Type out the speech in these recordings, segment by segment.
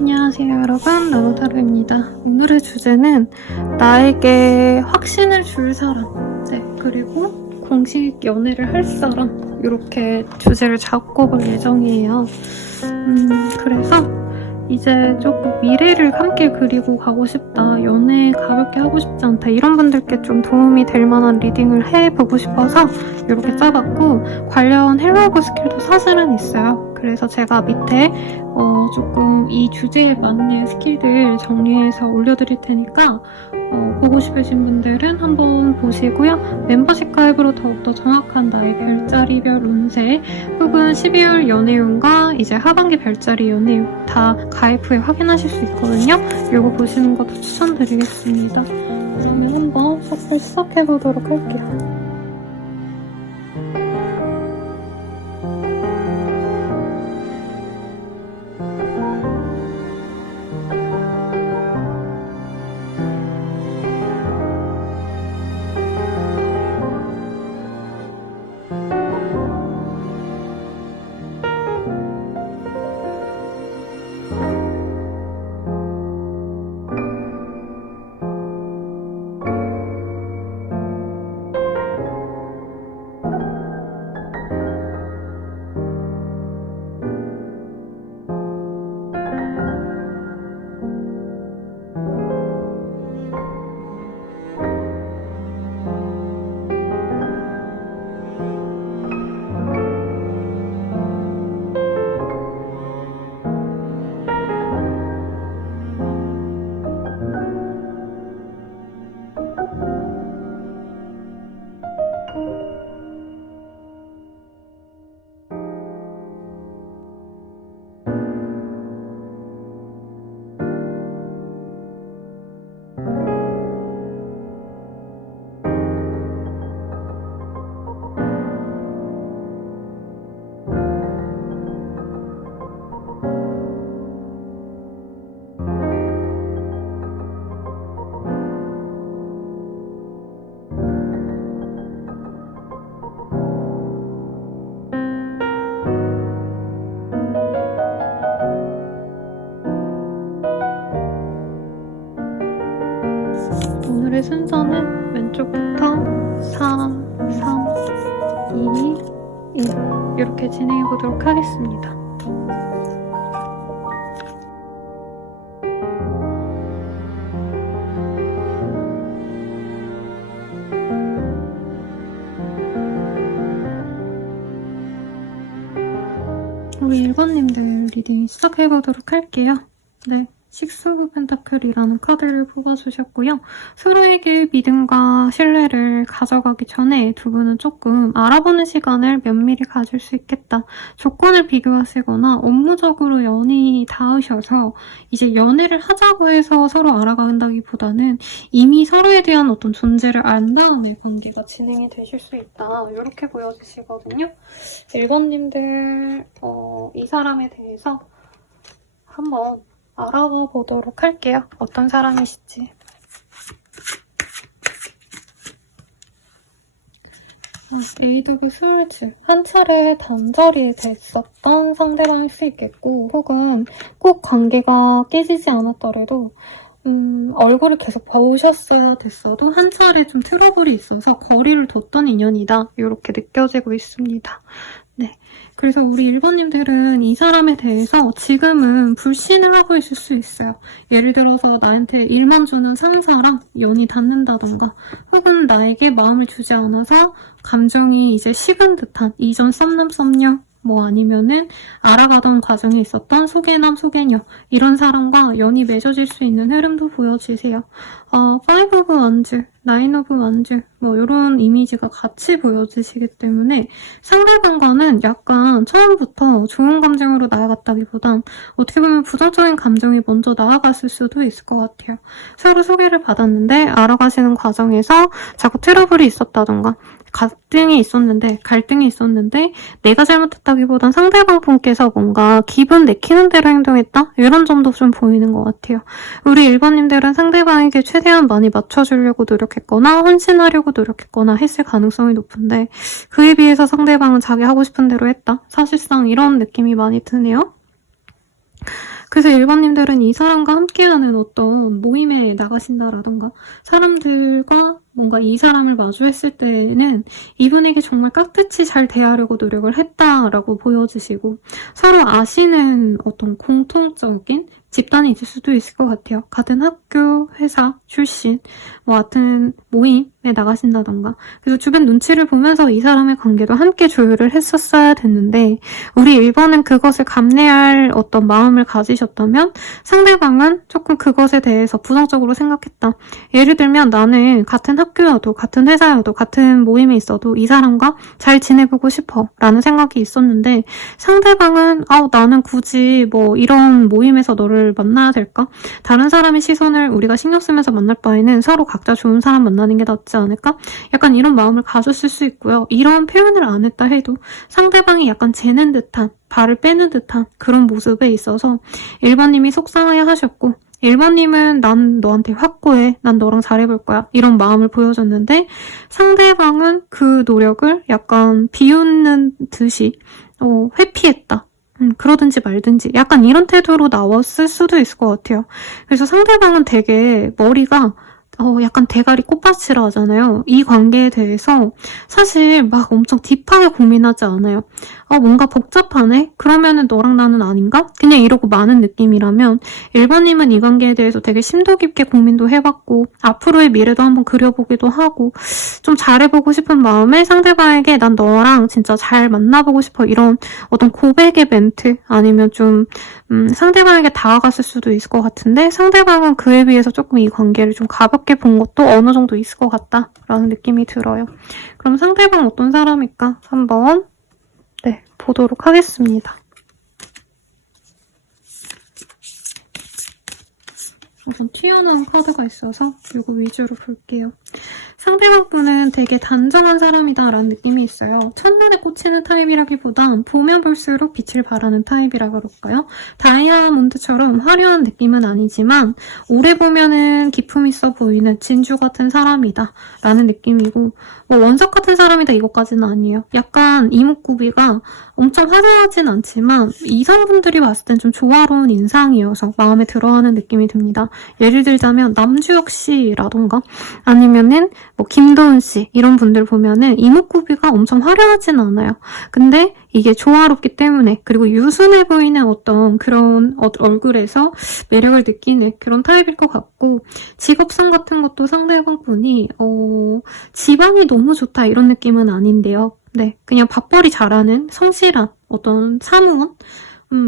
안녕하세요 여러분, 나노타로입니다. 오늘의 주제는 나에게 확신을 줄 사람, 그리고 공식 연애를 할 사람, 이렇게 주제를 잡고 볼 예정이에요. 그래서 이제 조금 미래를 함께 그리고 가고 싶다, 연애 가볍게 하고 싶지 않다, 이런 분들께 좀 도움이 될 만한 리딩을 해보고 싶어서 이렇게 짜봤고, 관련 헬로우브 스킬도 사실은 있어요. 그래서 제가 밑에 조금 이 주제에 맞는 스킬들 정리해서 올려드릴 테니까 보고 싶으신 분들은 한번 보시고요. 멤버십 가입으로 더욱더 정확한 나의 별자리별 운세 혹은 12월 연애운과 이제 하반기 별자리 연애운 다 가입 후에 확인하실 수 있거든요. 이거 보시는 것도 추천드리겠습니다. 그러면 한번 샷을 시작해보도록 할게요. 오늘의 순서는 왼쪽부터 4, 3, 2, 1 이렇게 진행해 보도록 하겠습니다. 우리 1번님들 리딩 시작해 보도록 할게요. 식스 오브 펜타클이라는 카드를 뽑아주셨고요. 서로에게 믿음과 신뢰를 가져가기 전에 두 분은 조금 알아보는 시간을 면밀히 가질 수 있겠다. 조건을 비교하시거나 업무적으로 연이 닿으셔서 이제 연애를 하자고 해서 서로 알아간다기보다는 이미 서로에 대한 어떤 존재를 안 다음에 관계가 진행이 되실 수 있다. 이렇게 보여주시거든요. 1번님들 이 사람에 대해서 한번 알아봐 보도록 할게요. 어떤 사람이실지. 에이드 오브 스월즈. 한 차례 단절이 됐었던 상대방일 수 있겠고, 혹은 꼭 관계가 깨지지 않았더라도 얼굴을 계속 보셨어야 됐어도 한 차례 좀 트러블이 있어서 거리를 뒀던 인연이다. 이렇게 느껴지고 있습니다. 그래서 우리 1번님들은 이 사람에 대해서 지금은 불신을 하고 있을 수 있어요. 예를 들어서 나한테 일만 주는 상사랑 연이 닿는다던가, 혹은 나에게 마음을 주지 않아서 감정이 이제 식은 듯한 이전 썸남 썸녀, 아니면은 알아가던 과정에 있었던 소개남 소개녀, 이런 사람과 연이 맺어질 수 있는 흐름도 보여지세요. 5 오브 원즈, 9 오브 원즈 이런 이미지가 같이 보여지시기 때문에 상대방과는 약간 처음부터 좋은 감정으로 나아갔다기보단 어떻게 보면 부정적인 감정이 먼저 나아갔을 수도 있을 것 같아요. 서로 소개를 받았는데 알아가시는 과정에서 자꾸 트러블이 있었다던가 갈등이 있었는데 내가 잘못했다기보단 상대방 분께서 뭔가 기분 내키는 대로 행동했다? 이런 점도 좀 보이는 것 같아요. 우리 1번님들은 상대방에게 최대한 많이 맞춰주려고 노력했거나 헌신하려고 노력했거나 했을 가능성이 높은데, 그에 비해서 상대방은 자기 하고 싶은 대로 했다? 사실상 이런 느낌이 많이 드네요. 그래서 1번님들은 이 사람과 함께하는 어떤 모임에 나가신다라던가 사람들과 뭔가 이 사람을 마주했을 때는 이분에게 정말 깍듯이 잘 대하려고 노력을 했다라고 보여지시고 서로 아시는 어떤 공통적인 집단이 있을 수도 있을 것 같아요. 같은 학교, 회사, 출신, 뭐 같은 모임에 나가신다던가 그래서 주변 눈치를 보면서 이 사람의 관계도 함께 조율을 했었어야 됐는데 우리 1번은 그것을 감내할 어떤 마음을 가지셨다면 상대방은 조금 그것에 대해서 부정적으로 생각했다. 예를 들면 나는 같은 학교여도 같은 회사여도 같은 모임에 있어도 이 사람과 잘 지내보고 싶어 라는 생각이 있었는데 상대방은 나는 굳이 뭐 이런 모임에서 너를 만나야 될까? 다른 사람의 시선을 우리가 신경 쓰면서 만날 바에는 서로 각자 좋은 사람 만나는 게 낫지 않을까? 약간 이런 마음을 가졌을 수 있고요. 이런 표현을 안 했다 해도 상대방이 약간 재는 듯한 발을 빼는 듯한 그런 모습에 있어서 1번님이 속상하여 하셨고 1번님은 난 너한테 확고해. 난 너랑 잘해볼 거야. 이런 마음을 보여줬는데 상대방은 그 노력을 약간 비웃는 듯이 회피했다. 그러든지 말든지 약간 이런 태도로 나왔을 수도 있을 것 같아요. 그래서 상대방은 되게 머리가 약간 대가리 꽃밭이라 하잖아요. 이 관계에 대해서 사실 막 엄청 딥하게 고민하지 않아요. 뭔가 복잡하네? 그러면은 너랑 나는 아닌가? 그냥 이러고 마는 느낌이라면 1번님은 이 관계에 대해서 되게 심도 깊게 고민도 해봤고 앞으로의 미래도 한번 그려보기도 하고 좀 잘해보고 싶은 마음에 상대방에게 난 너랑 진짜 잘 만나보고 싶어 이런 어떤 고백의 멘트 아니면 좀 상대방에게 다가갔을 수도 있을 것 같은데 상대방은 그에 비해서 조금 이 관계를 좀 가볍게 본 것도 어느 정도 있을 것 같다라는 느낌이 들어요. 그럼 상대방 어떤 사람일까? 한번 보도록 하겠습니다. 우선 튀어나온 카드가 있어서 이거 위주로 볼게요. 상대방 분은 되게 단정한 사람이다 라는 느낌이 있어요. 첫눈에 꽂히는 타입이라기보단 보면 볼수록 빛을 발하는 타입이라 그럴까요? 다이아몬드처럼 화려한 느낌은 아니지만 오래 보면은 기품 있어 보이는 진주 같은 사람이다 라는 느낌이고 뭐 원석 같은 사람이다 이것까지는 아니에요. 약간 이목구비가 엄청 화려하진 않지만 이성분들이 봤을 땐 좀 조화로운 인상이어서 마음에 들어하는 느낌이 듭니다. 예를 들자면 남주혁 씨라던가 아니면은 뭐 김도훈 씨 이런 분들 보면은 이목구비가 엄청 화려하진 않아요. 근데 이게 조화롭기 때문에 그리고 유순해 보이는 어떤 그런 얼굴에서 매력을 느끼는 그런 타입일 것 같고 직업성 같은 것도 상대방 분이 집안이 너무 좋다 이런 느낌은 아닌데요. 그냥 밥벌이 잘하는 성실한 어떤 사무원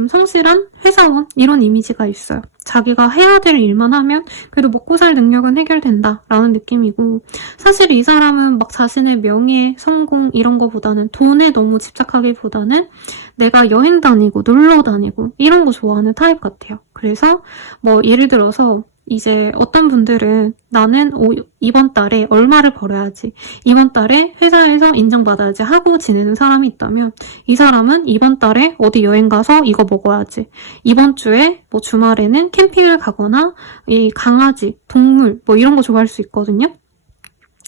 성실한 회사원 이런 이미지가 있어요. 자기가 해야 될 일만 하면 그래도 먹고 살 능력은 해결된다라는 느낌이고 사실 이 사람은 막 자신의 명예, 성공 이런 거보다는 돈에 너무 집착하기보다는 내가 여행 다니고 놀러 다니고 이런 거 좋아하는 타입 같아요. 그래서 뭐 예를 들어서 이제 어떤 분들은 나는 이번 달에 얼마를 벌어야지 이번 달에 회사에서 인정받아야지 하고 지내는 사람이 있다면 이 사람은 이번 달에 어디 여행 가서 이거 먹어야지 이번 주에 뭐 주말에는 캠핑을 가거나 이 강아지, 동물 뭐 이런 거 좋아할 수 있거든요.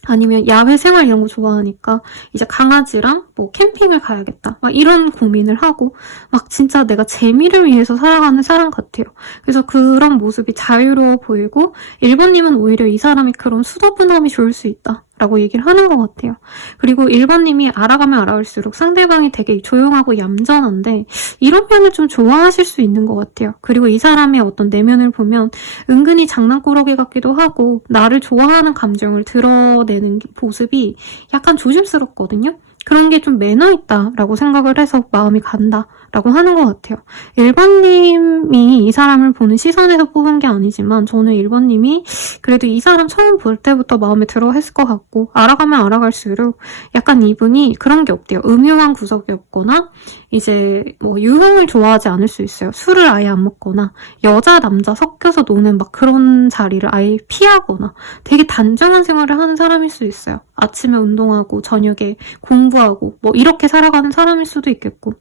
아니면 야외 생활 이런 거 좋아하니까 이제 강아지랑 뭐 캠핑을 가야겠다 막 이런 고민을 하고 막 진짜 내가 재미를 위해서 살아가는 사람 같아요. 그래서 그런 모습이 자유로워 보이고 1번님은 오히려 이 사람이 그런 수더분함이 좋을 수 있다 라고 얘기를 하는 것 같아요. 그리고 1번님이 알아가면 알아갈수록 상대방이 되게 조용하고 얌전한데 이런 면을 좀 좋아하실 수 있는 것 같아요. 그리고 이 사람의 어떤 내면을 보면 은근히 장난꾸러기 같기도 하고 나를 좋아하는 감정을 드러내는 모습이 약간 조심스럽거든요. 그런 게 좀 매너 있다라고 생각을 해서 마음이 간다라고 하는 것 같아요. 1번님이 이 사람을 보는 시선에서 뽑은 게 아니지만 저는 1번님이 그래도 이 사람 처음 볼 때부터 마음에 들어 했을 것 같고 알아가면 알아갈수록 약간 이분이 그런 게 없대요. 음흉한 구석이 없거나 이제 뭐 유흥을 좋아하지 않을 수 있어요. 술을 아예 안 먹거나 여자 남자 섞여서 노는 막 그런 자리를 아예 피하거나 되게 단정한 생활을 하는 사람일 수 있어요. 아침에 운동하고 저녁에 공부하고 뭐 이렇게 살아가는 사람일 수도 있겠고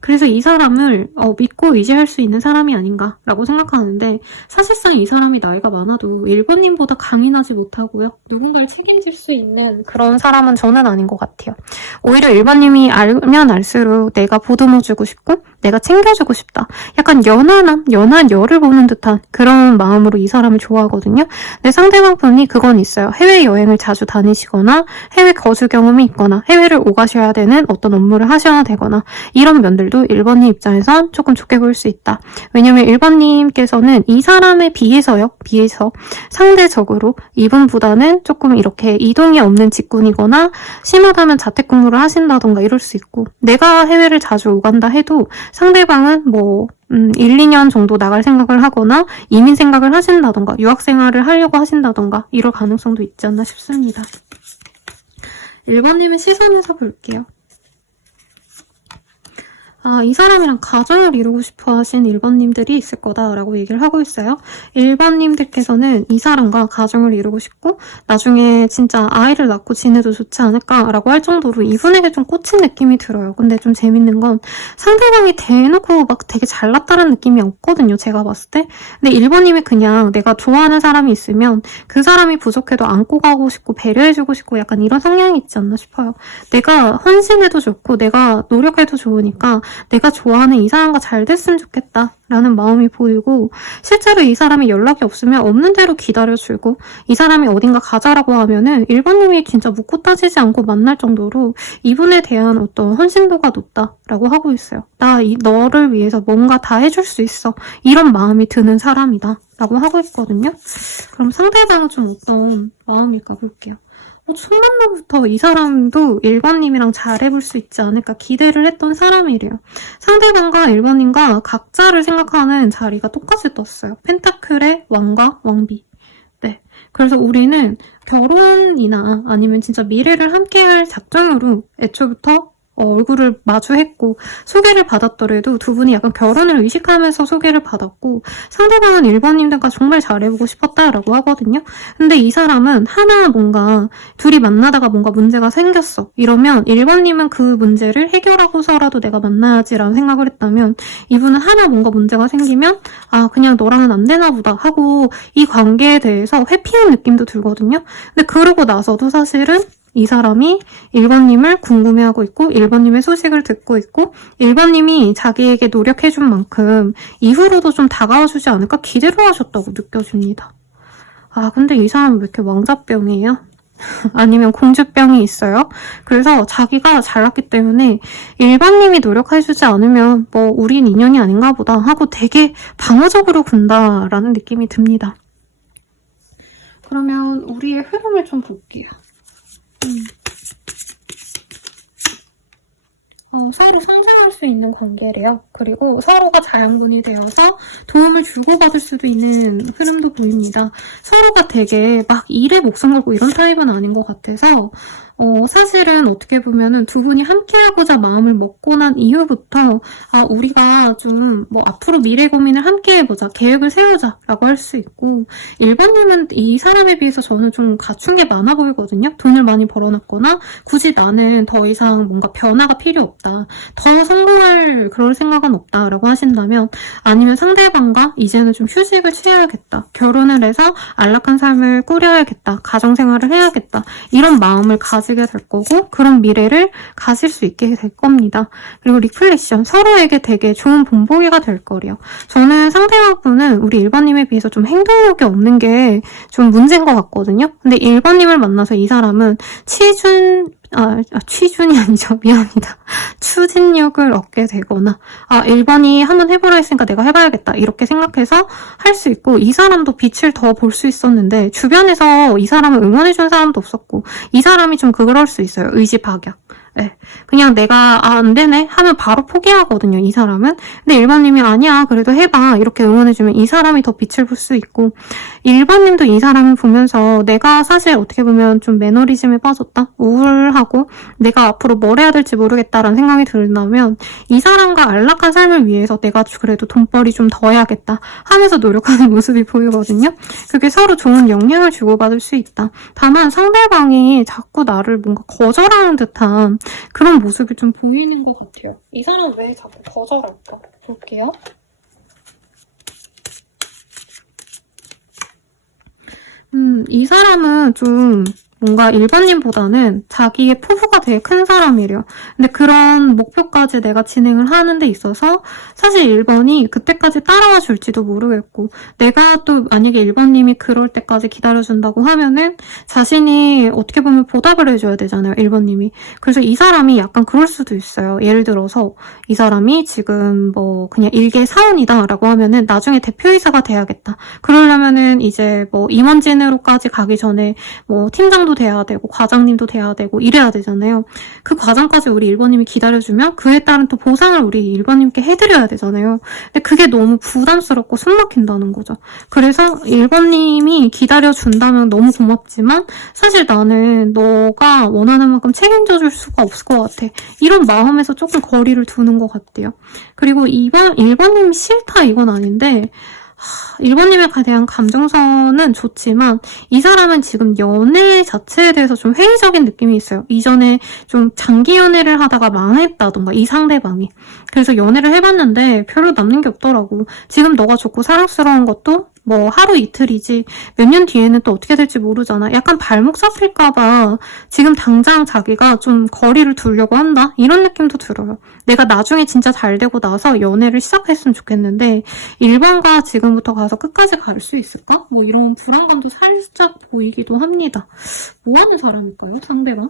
그래서 이 사람을 믿고 의지할 수 있는 사람이 아닌가라고 생각하는데 사실상 이 사람이 나이가 많아도 1번님보다 강인하지 못하고요. 누군가를 책임질 수 있는 그런 사람은 저는 아닌 것 같아요. 오히려 1번님이 알면 알수록 내가 보듬어주고 싶고 내가 챙겨주고 싶다. 약간 연한 열을 보는 듯한 그런 마음으로 이 사람을 좋아하거든요. 근데 상대방분이 그건 있어요. 해외여행을 자주 다니시거나 해외 거주 경험이 있거나 해외를 오가셔야 되는 어떤 업무를 하셔야 되거나 이런 면들도 1번님 입장에선 조금 좋게 보일 수 있다. 왜냐면 1번님께서는 이 사람에 비해서 상대적으로 이분보다는 조금 이렇게 이동이 없는 직군이거나 심하다면 자택근무를 하신다던가 이럴 수 있고 내가 해외를 자주 오간다 해도 상대방은 1, 2년 정도 나갈 생각을 하거나 이민 생각을 하신다던가 유학 생활을 하려고 하신다던가 이럴 가능성도 있지 않나 싶습니다. 1번님의 시선에서 볼게요. 이 사람이랑 가정을 이루고 싶어 하신 1번님들이 있을 거다라고 얘기를 하고 있어요. 1번님들께서는 이 사람과 가정을 이루고 싶고 나중에 진짜 아이를 낳고 지내도 좋지 않을까라고 할 정도로 이분에게 좀 꽂힌 느낌이 들어요. 근데 좀 재밌는 건 상대방이 대놓고 막 되게 잘났다는 느낌이 없거든요. 제가 봤을 때. 근데 1번님이 그냥 내가 좋아하는 사람이 있으면 그 사람이 부족해도 안고 가고 싶고 배려해주고 싶고 약간 이런 성향이 있지 않나 싶어요. 내가 헌신해도 좋고 내가 노력해도 좋으니까 내가 좋아하는 이 사람과 잘 됐으면 좋겠다 라는 마음이 보이고 실제로 이 사람이 연락이 없으면 없는 대로 기다려주고 이 사람이 어딘가 가자라고 하면은 1번님이 진짜 묻고 따지지 않고 만날 정도로 이분에 대한 어떤 헌신도가 높다라고 하고 있어요. 너를 위해서 뭔가 다 해줄 수 있어. 이런 마음이 드는 사람이다 라고 하고 있거든요. 그럼 상대방은 좀 어떤 마음일까 볼게요. 첫 만남부터 이 사람도 1번님이랑 잘해볼 수 있지 않을까 기대를 했던 사람이래요. 상대방과 1번님과 각자를 생각하는 자리가 똑같이 떴어요. 펜타클의 왕과 왕비. 네. 그래서 우리는 결혼이나 아니면 진짜 미래를 함께할 작정으로 애초부터 얼굴을 마주했고 소개를 받았더라도 두 분이 약간 결혼을 의식하면서 소개를 받았고 상대방은 1번님들과 정말 잘해보고 싶었다라고 하거든요. 근데 이 사람은 하나 뭔가 둘이 만나다가 뭔가 문제가 생겼어. 이러면 1번님은 그 문제를 해결하고서라도 내가 만나야지라는 생각을 했다면 이분은 하나 뭔가 문제가 생기면 그냥 너랑은 안 되나 보다 하고 이 관계에 대해서 회피한 느낌도 들거든요. 근데 그러고 나서도 사실은 이 사람이 1번님을 궁금해하고 있고 1번님의 소식을 듣고 있고 1번님이 자기에게 노력해준 만큼 이후로도 좀 다가와주지 않을까 기대를 하셨다고 느껴집니다. 근데 이 사람은 왜 이렇게 왕자병이에요? 아니면 공주병이 있어요? 그래서 자기가 잘났기 때문에 1번님이 노력해주지 않으면 우린 인연이 아닌가 보다 하고 되게 방어적으로 군다라는 느낌이 듭니다. 그러면 우리의 흐름을 좀 볼게요. 서로 상생할 수 있는 관계래요. 그리고 서로가 자양분이 되어서 도움을 주고받을 수도 있는 흐름도 보입니다. 서로가 되게 막 일에 목숨 걸고 이런 타입은 아닌 것 같아서 사실은 어떻게 보면은 두 분이 함께하고자 마음을 먹고 난 이후부터 우리가 좀 앞으로 미래 고민을 함께 해보자, 계획을 세우자 라고 할 수 있고 1번님은 이 사람에 비해서 저는 좀 갖춘 게 많아 보이거든요. 돈을 많이 벌어놨거나 굳이 나는 더 이상 뭔가 변화가 필요 없다, 더 성공할 그럴 생각은 없다 라고 하신다면 아니면 상대방과 이제는 좀 휴식을 취해야겠다, 결혼을 해서 안락한 삶을 꾸려야겠다, 가정생활을 해야겠다 이런 마음을 가지게 될 거고 그런 미래를 가질 수 있게 될 겁니다. 그리고 리플렉션, 서로에게 되게 좋은 본보기가 될 거래요. 저는 상대방분은 우리 1번님에 비해서 좀 행동력이 없는 게 좀 문제인 것 같거든요. 근데 1번님을 만나서 이 사람은 취준이 아니죠. 미안합니다. 추진력을 얻게 되거나 1번이 한번 해보라 했으니까 내가 해봐야겠다 이렇게 생각해서 할 수 있고 이 사람도 빛을 더 볼 수 있었는데 주변에서 이 사람을 응원해준 사람도 없었고 이 사람이 좀 그럴 수 있어요. 의지박약. 네. 그냥 내가 안 되네 하면 바로 포기하거든요, 이 사람은. 근데 1번님이 아니야 그래도 해봐 이렇게 응원해주면 이 사람이 더 빛을 볼 수 있고 1번님도 이 사람을 보면서 내가 사실 어떻게 보면 좀 매너리즘에 빠졌다, 우울하고 내가 앞으로 뭘 해야 될지 모르겠다라는 생각이 든다면 이 사람과 안락한 삶을 위해서 내가 그래도 돈벌이 좀 더 해야겠다 하면서 노력하는 모습이 보이거든요. 그게 서로 좋은 영향을 주고받을 수 있다. 다만 상대방이 자꾸 나를 뭔가 거절하는 듯한 그런 모습이 좀 보이는 것 같아요. 이 사람 왜 자꾸 거절할까? 볼게요. 이 사람은 좀 뭔가 1번님보다는 자기의 포부가 되게 큰 사람이래요. 근데 그런 목표까지 내가 진행을 하는 데 있어서 사실 1번이 그때까지 따라와 줄지도 모르겠고, 내가 또 만약에 1번님이 그럴 때까지 기다려준다고 하면은 자신이 어떻게 보면 보답을 해줘야 되잖아요, 1번님이. 그래서 이 사람이 약간 그럴 수도 있어요. 예를 들어서 이 사람이 지금 뭐 그냥 일개 사원이다 라고 하면은 나중에 대표이사가 돼야겠다. 그러려면은 이제 뭐 임원진으로까지 가기 전에 뭐 팀장도 돼야 되고 과장님도 돼야 되고 이래야 되잖아요. 그 과정까지 우리 1번님이 기다려주면 그에 따른 또 보상을 우리 1번님께 해드려야 되잖아요. 근데 그게 너무 부담스럽고 숨막힌다는 거죠. 그래서 1번님이 기다려준다면 너무 고맙지만 사실 나는 너가 원하는 만큼 책임져줄 수가 없을 것 같아. 이런 마음에서 조금 거리를 두는 것 같아요. 그리고 1번님이 싫다 이건 아닌데 1번님에 대한 감정선은 좋지만 이 사람은 지금 연애 자체에 대해서 좀 회의적인 느낌이 있어요. 이전에 좀 장기 연애를 하다가 망했다던가 이 상대방이. 그래서 연애를 해봤는데 별로 남는 게 없더라고. 지금 너가 좋고 사랑스러운 것도 뭐 하루 이틀이지 몇 년 뒤에는 또 어떻게 될지 모르잖아. 약간 발목 잡힐까봐 지금 당장 자기가 좀 거리를 두려고 한다? 이런 느낌도 들어요. 내가 나중에 진짜 잘 되고 나서 연애를 시작했으면 좋겠는데 1번과 지금부터 가서 끝까지 갈 수 있을까? 뭐 이런 불안감도 살짝 보이기도 합니다. 뭐 하는 사람일까요? 상대방?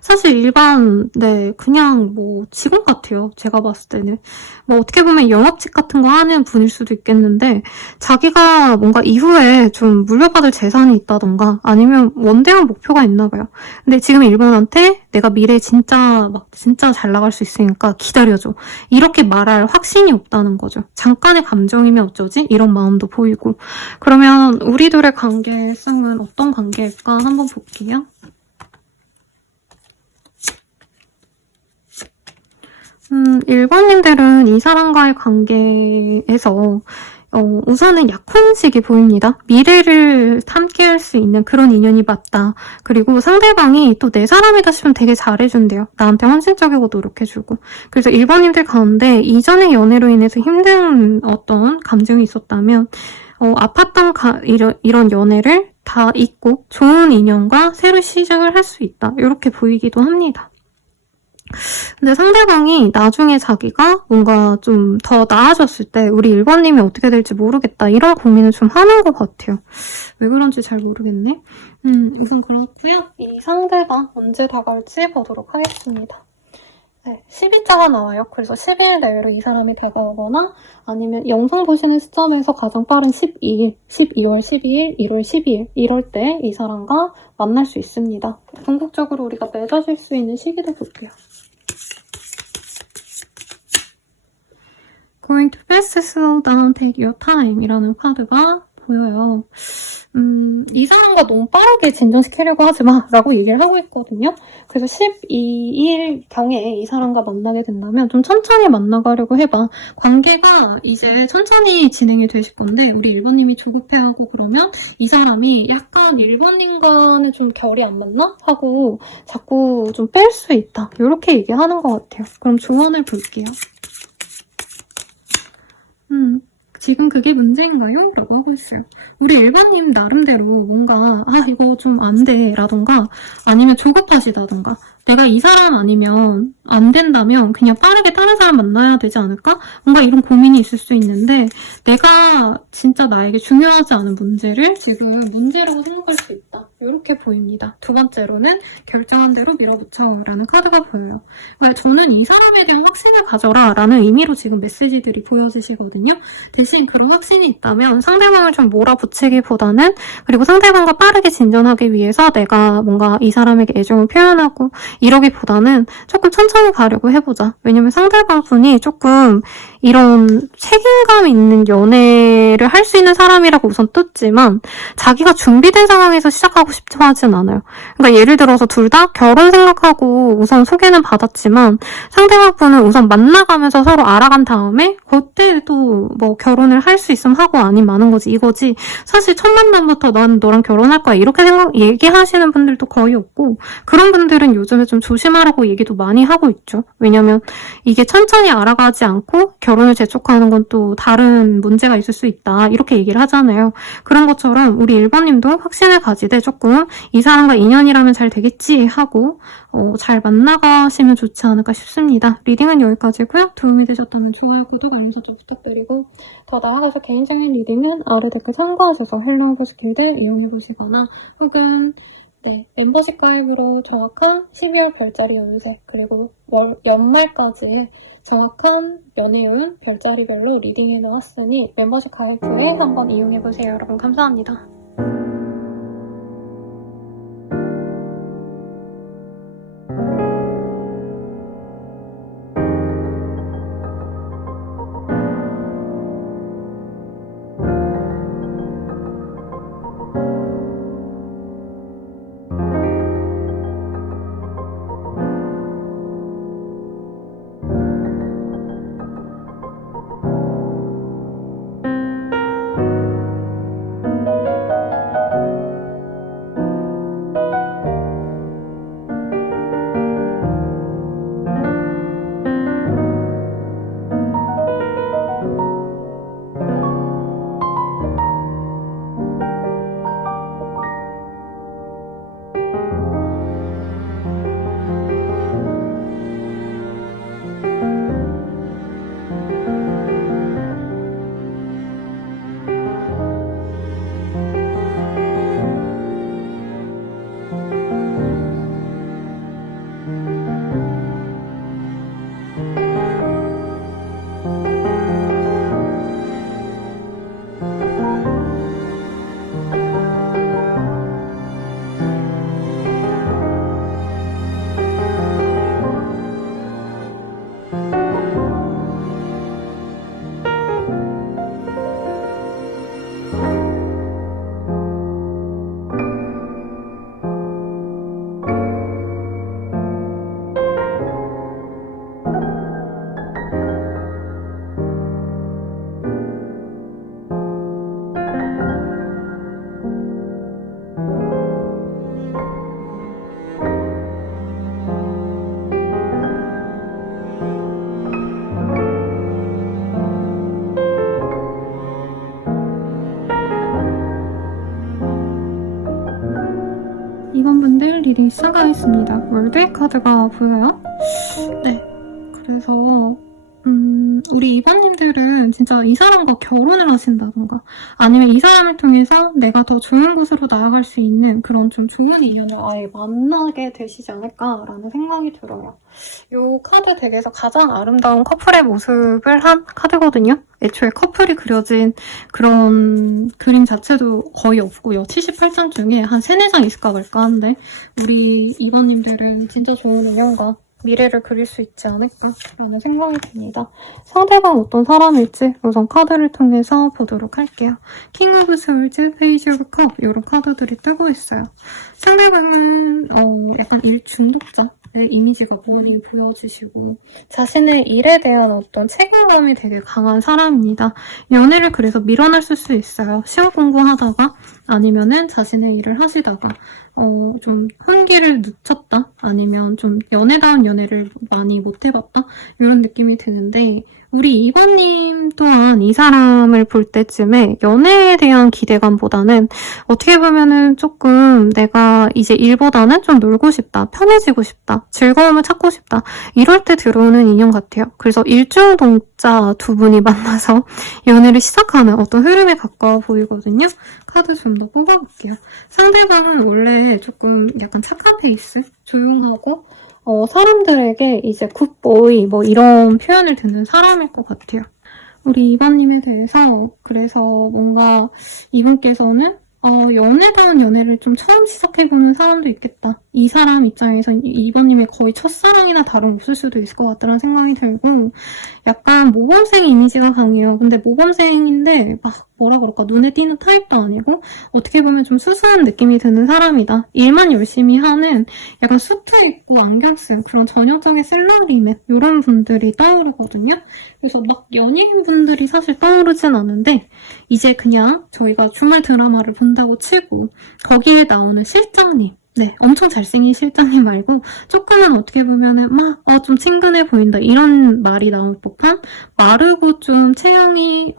사실 일반, 네, 그냥 뭐 직원 같아요. 제가 봤을 때는. 뭐 어떻게 보면 영업직 같은 거 하는 분일 수도 있겠는데 자기가 뭔가 이후에 좀 물려받을 재산이 있다던가 아니면 원대한 목표가 있나 봐요. 근데 지금 일본한테 내가 미래에 진짜 잘 나갈 수 있으니까 기다려줘. 이렇게 말할 확신이 없다는 거죠. 잠깐의 감정이면 어쩌지? 이런 마음도 보이고. 그러면 우리 둘의 관계성은 어떤 관계일까 한번 볼게요. 1번님들은 이 사람과의 관계에서 우선은 약혼식이 보입니다. 미래를 함께 할 수 있는 그런 인연이 맞다. 그리고 상대방이 또 내 사람이다 싶으면 되게 잘해준대요. 나한테 헌신적이고 노력해주고. 그래서 1번님들 가운데 이전의 연애로 인해서 힘든 어떤 감정이 있었다면 아팠던 이런 연애를 다 잊고 좋은 인연과 새로 시작을 할 수 있다. 이렇게 보이기도 합니다. 근데 상대방이 나중에 자기가 뭔가 좀 더 나아졌을 때 우리 1번님이 어떻게 될지 모르겠다 이런 고민을 좀 하는 것 같아요. 왜 그런지 잘 모르겠네. 우선 그렇고요. 이 상대가 언제 다가올지 보도록 하겠습니다. 네, 10일자가 나와요. 그래서 10일 내외로 이 사람이 다가오거나 아니면 영상 보시는 시점에서 가장 빠른 12일, 12월 12일, 1월 12일 이럴 때 이 사람과 만날 수 있습니다. 궁극적으로 우리가 맺어질 수 있는 시기도 볼게요. Going to fast, slow down, take your time 이라는 카드가 보여요. 이 사람과 너무 빠르게 진전시키려고 하지 마 라고 얘기를 하고 있거든요. 그래서 12일 경에 이 사람과 만나게 된다면 좀 천천히 만나가려고 해봐. 관계가 이제 천천히 진행이 되실 건데 우리 1번님이 조급해하고 그러면 이 사람이 약간 1번님과는 좀 결이 안 맞나? 하고 자꾸 좀 뺄 수 있다. 이렇게 얘기하는 것 같아요. 그럼 조언을 볼게요. 지금 그게 문제인가요? 라고 하고 있어요. 우리 1번님 나름대로 뭔가 이거 좀 안 돼 라던가 아니면 조급하시다던가 내가 이 사람 아니면 안 된다면 그냥 빠르게 다른 사람 만나야 되지 않을까? 뭔가 이런 고민이 있을 수 있는데 내가 진짜 나에게 중요하지 않은 문제를 지금 문제라고 생각할 수 있다. 이렇게 보입니다. 두 번째로는 결정한 대로 밀어붙여 라는 카드가 보여요. 그러니까 저는 이 사람에 대한 확신을 가져라 라는 의미로 지금 메시지들이 보여지시거든요. 대신 그런 확신이 있다면 상대방을 좀 몰아붙이기보다는 그리고 상대방과 빠르게 진전하기 위해서 내가 뭔가 이 사람에게 애정을 표현하고 이러기보다는 조금 천천히 가려고 해보자. 왜냐면 상대방분이 조금 이런 책임감 있는 연애를 할 수 있는 사람이라고 우선 떴지만 자기가 준비된 상황에서 시작하고 싶지 하진 않아요. 그러니까 예를 들어서 둘 다 결혼 생각하고 우선 소개는 받았지만 상대방분은 우선 만나가면서 서로 알아간 다음에 그때도 뭐 결혼을 할 수 있으면 하고 아니면 마는 거지 이거지. 사실 첫 만남부터 난 너랑 결혼할 거야 이렇게 얘기하시는 분들도 거의 없고 그런 분들은 요즘에 좀 조심하라고 얘기도 많이 하고 있죠. 왜냐면 이게 천천히 알아가지 않고 결혼을 재촉하는 건 또 다른 문제가 있을 수 있다 이렇게 얘기를 하잖아요. 그런 것처럼 우리 1번님도 확신을 가지되 조금 이 사람과 인연이라면 잘 되겠지 하고 잘 만나가시면 좋지 않을까 싶습니다. 리딩은 여기까지고요. 도움이 되셨다면 좋아요, 구독, 알림 설정 부탁드리고 더 나아가서 개인적인 리딩은 아래 댓글 참고하셔서 헬로우 버스길드 이용해보시거나 혹은 멤버십 가입으로 정확한 12월 별자리 연세 그리고 연말까지의 정확한 연애운 별자리별로 리딩해 놓았으니 멤버십 가입 후에 한번 이용해보세요. 여러분 감사합니다. 이번 분들 리딩 시작하겠습니다. 월드의 카드가 보여요? 네. 그래서 우리 2번님들은 진짜 이 사람과 결혼을 하신다던가 아니면 이 사람을 통해서 내가 더 좋은 곳으로 나아갈 수 있는 그런 좀 좋은 인연을 아예 만나게 되시지 않을까라는 생각이 들어요. 이 카드 덱에서 가장 아름다운 커플의 모습을 한 카드거든요. 애초에 커플이 그려진 그런 그림 자체도 거의 없고요. 78장 중에 한 3, 4장 있을까 말까 하는데 우리 2번님들은 진짜 좋은 인연과 미래를 그릴 수 있지 않을까라는 생각이 듭니다. 상대방 어떤 사람일지 우선 카드를 통해서 보도록 할게요. 킹 오브 스월즈, 페이지 오브 컵 이런 카드들이 뜨고 있어요. 상대방은 약간 일 중독자 이미지가 머리 보여지시고 자신의 일에 대한 어떤 책임감이 되게 강한 사람입니다. 연애를 그래서 밀어냈을 수 있어요. 시험 공부하다가 아니면은 자신의 일을 하시다가 좀 혼기를 늦췄다 아니면 좀 연애다운 연애를 많이 못 해봤다 이런 느낌이 드는데 우리 2번님 또한 이 사람을 볼 때쯤에 연애에 대한 기대감보다는 어떻게 보면은 조금 내가 이제 일보다는 좀 놀고 싶다, 편해지고 싶다, 즐거움을 찾고 싶다 이럴 때 들어오는 인연 같아요. 그래서 일중동자 두 분이 만나서 연애를 시작하는 어떤 흐름에 가까워 보이거든요. 카드 좀 더 뽑아볼게요. 상대방은 원래 조금 약간 착한 페이스, 조용하고 사람들에게 이제 굿보이 뭐 이런 표현을 듣는 사람일 것 같아요. 우리 2번님에 대해서 그래서 뭔가 이분께서는 연애다운 연애를 좀 처음 시작해보는 사람도 있겠다. 이 사람 입장에서 이번님의 거의 첫사랑이나 다름없을 수도 있을 것 같다는 생각이 들고, 약간 모범생 이미지가 강해요. 근데 모범생인데 막 뭐라 그럴까, 눈에 띄는 타입도 아니고 어떻게 보면 좀 수수한 느낌이 드는 사람이다. 일만 열심히 하는 약간 수트 입고 안경 쓴 그런 전형적인 셀러리맨 이런 분들이 떠오르거든요. 그래서 막 연예인 분들이 사실 떠오르진 않은데, 이제 그냥 저희가 주말 드라마를 본다고 치고 거기에 나오는 실장님, 네, 엄청 잘생긴 실장님 말고 조금은 어떻게 보면은 좀 친근해 보인다 이런 말이 나올 법한, 마르고 좀 체형이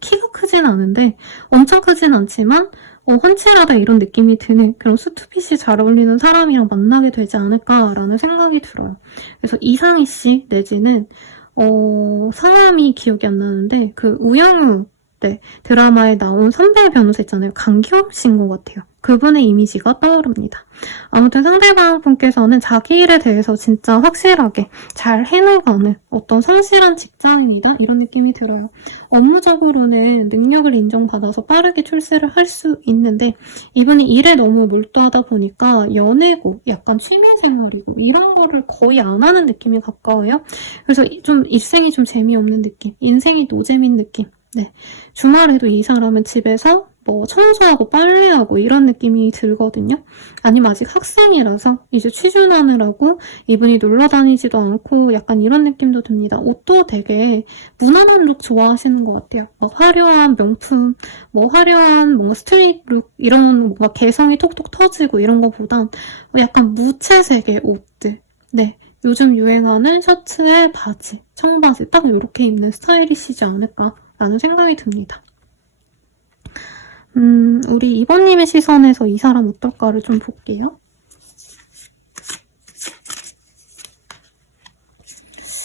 키가 크진 않은데 엄청 크진 않지만 훤칠하다 이런 느낌이 드는 그런 수트핏이 잘 어울리는 사람이랑 만나게 되지 않을까라는 생각이 들어요. 그래서 이상희 씨 내지는 사람이 기억이 안 나는데 그 우영우, 네, 드라마에 나온 선배 변호사 있잖아요. 강기영 씨인 것 같아요. 그분의 이미지가 떠오릅니다. 아무튼 상대방 분께서는 자기 일에 대해서 진짜 확실하게 잘 해나가는 어떤 성실한 직장인이다 이런 느낌이 들어요. 업무적으로는 능력을 인정받아서 빠르게 출세를 할 수 있는데, 이분이 일에 너무 몰두하다 보니까 연애고 약간 취미생활이고 이런 거를 거의 안 하는 느낌이 가까워요. 그래서 좀 일생이 좀 재미없는 느낌, 인생이 노잼인 느낌. 네, 주말에도 이 사람은 집에서 뭐 청소하고 빨래하고 이런 느낌이 들거든요. 아니면 아직 학생이라서 이제 취준하느라고 이분이 놀러 다니지도 않고 약간 이런 느낌도 듭니다. 옷도 되게 무난한 룩 좋아하시는 것 같아요. 막 화려한 명품, 뭐 화려한 뭔가 스트릿 룩 이런 뭔가 개성이 톡톡 터지고 이런 거보단 약간 무채색의 옷들. 네. 요즘 유행하는 셔츠에 바지, 청바지 딱 이렇게 입는 스타일이시지 않을까라는 생각이 듭니다. 우리 이번님의 시선에서 이 사람 어떨까를 좀 볼게요.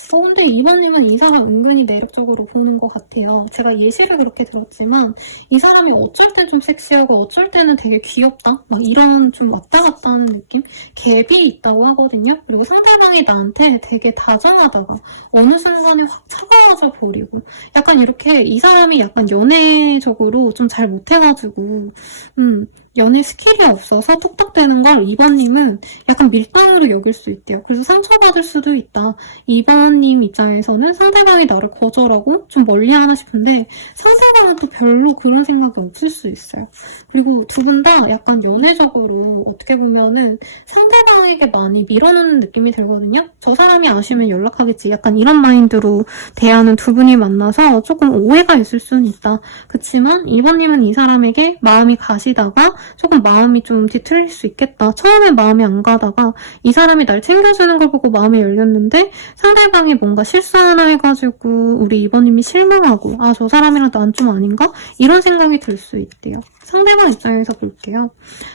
근데 이번님은 이 사람 은근히 매력적으로 보는 것 같아요. 제가 예시를 그렇게 들었지만 이 사람이 어쩔 땐 좀 섹시하고 어쩔 때는 되게 귀엽다? 막 이런 좀 왔다 갔다 하는 느낌? 갭이 있다고 하거든요. 그리고 상대방이 나한테 되게 다정하다가 어느 순간에 확 차가워져 버리고, 약간 이렇게 이 사람이 약간 연애적으로 좀 잘 못해가지고 연애 스킬이 없어서 톡톡대는 걸 이번님은 약간 밀당으로 여길 수 있대요. 그래서 상처받을 수도 있다. 이번님 입장에서는 상대방이 나를 거절하고 좀 멀리하나 싶은데 상대방은 또 별로 그런 생각이 없을 수 있어요. 그리고 두 분 다 약간 연애적으로 어떻게 보면은 상대방에게 많이 밀어넣는 느낌이 들거든요. 저 사람이 아쉬우면 연락하겠지. 약간 이런 마인드로 대하는 두 분이 만나서 조금 오해가 있을 수는 있다. 그치만 이번님은 이 사람에게 마음이 가시다가 조금 마음이 좀 뒤틀릴 수 있겠다. 처음엔 마음이 안 가다가 이 사람이 날 챙겨주는 걸 보고 마음이 열렸는데 상대방이 뭔가 실수 하나 해가지고 우리 이번님이 실망하고 저 사람이랑 난 좀 아닌가? 이런 생각이 들 수 있대요. 상대방 입장에서 볼게요.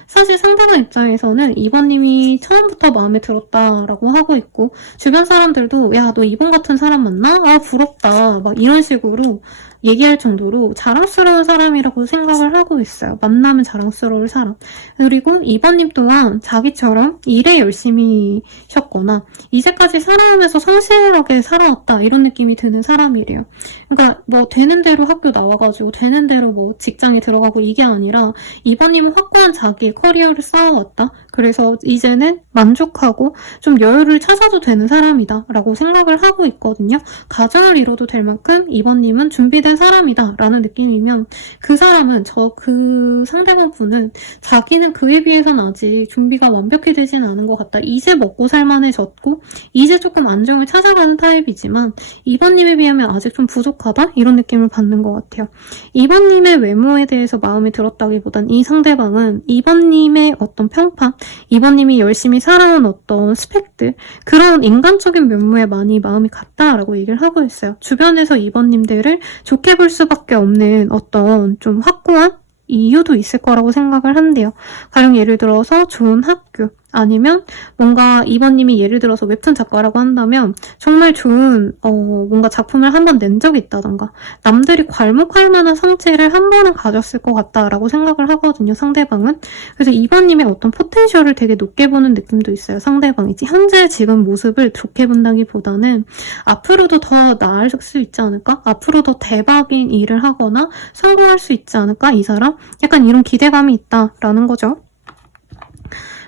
사실 상대방 입장에서는 이번님이 처음부터 마음에 들었다라고 하고 있고, 주변 사람들도 야, 너 이번 같은 사람 만나? 부럽다. 막 이런 식으로 얘기할 정도로 자랑스러운 사람이라고 생각을 하고 있어요. 만나면 자랑스러울 사람. 그리고 이번님 또한 자기처럼 일에 열심히셨거나 이제까지 살아오면서 성실하게 살아왔다 이런 느낌이 드는 사람이래요. 그러니까 뭐 되는 대로 학교 나와가지고 되는 대로 뭐 직장에 들어가고 이게 아니라 이번님은 확고한 자기 커리어를 쌓아왔다. 그래서 이제는 만족하고 좀 여유를 찾아도 되는 사람이다 라고 생각을 하고 있거든요. 가정을 이뤄도 될 만큼 이번님은 준비된 사람이다 라는 느낌이면, 그 사람은 그 상대방 분은 자기는 그에 비해서는 아직 준비가 완벽히 되진 않은 것 같다. 이제 먹고 살만해졌고 이제 조금 안정을 찾아가는 타입이지만 이번님에 비하면 아직 좀 부족하다? 이런 느낌을 받는 것 같아요. 이번님의 외모에 대해서 마음에 들었다기보단 이 상대방은 이번님의 어떤 평판, 이번님이 열심히 살아온 어떤 스펙들, 그런 인간적인 면모에 많이 마음이 갔다라고 얘기를 하고 있어요. 주변에서 이번님들을 좋게 볼 수밖에 없는 어떤 좀 확고한 이유도 있을 거라고 생각을 한대요. 가령 예를 들어서 좋은 학교, 아니면 뭔가 2번님이 예를 들어서 웹툰 작가라고 한다면 정말 좋은 뭔가 작품을 한 번 낸 적이 있다던가 남들이 괄목할 만한 성취를 한 번은 가졌을 것 같다라고 생각을 하거든요, 상대방은. 그래서 2번님의 어떤 포텐셜을 되게 높게 보는 느낌도 있어요, 상대방이. 현재 지금 모습을 좋게 본다기보다는 앞으로도 더 나을 수 있지 않을까? 앞으로 더 대박인 일을 하거나 성공할 수 있지 않을까? 이 사람? 약간 이런 기대감이 있다라는 거죠.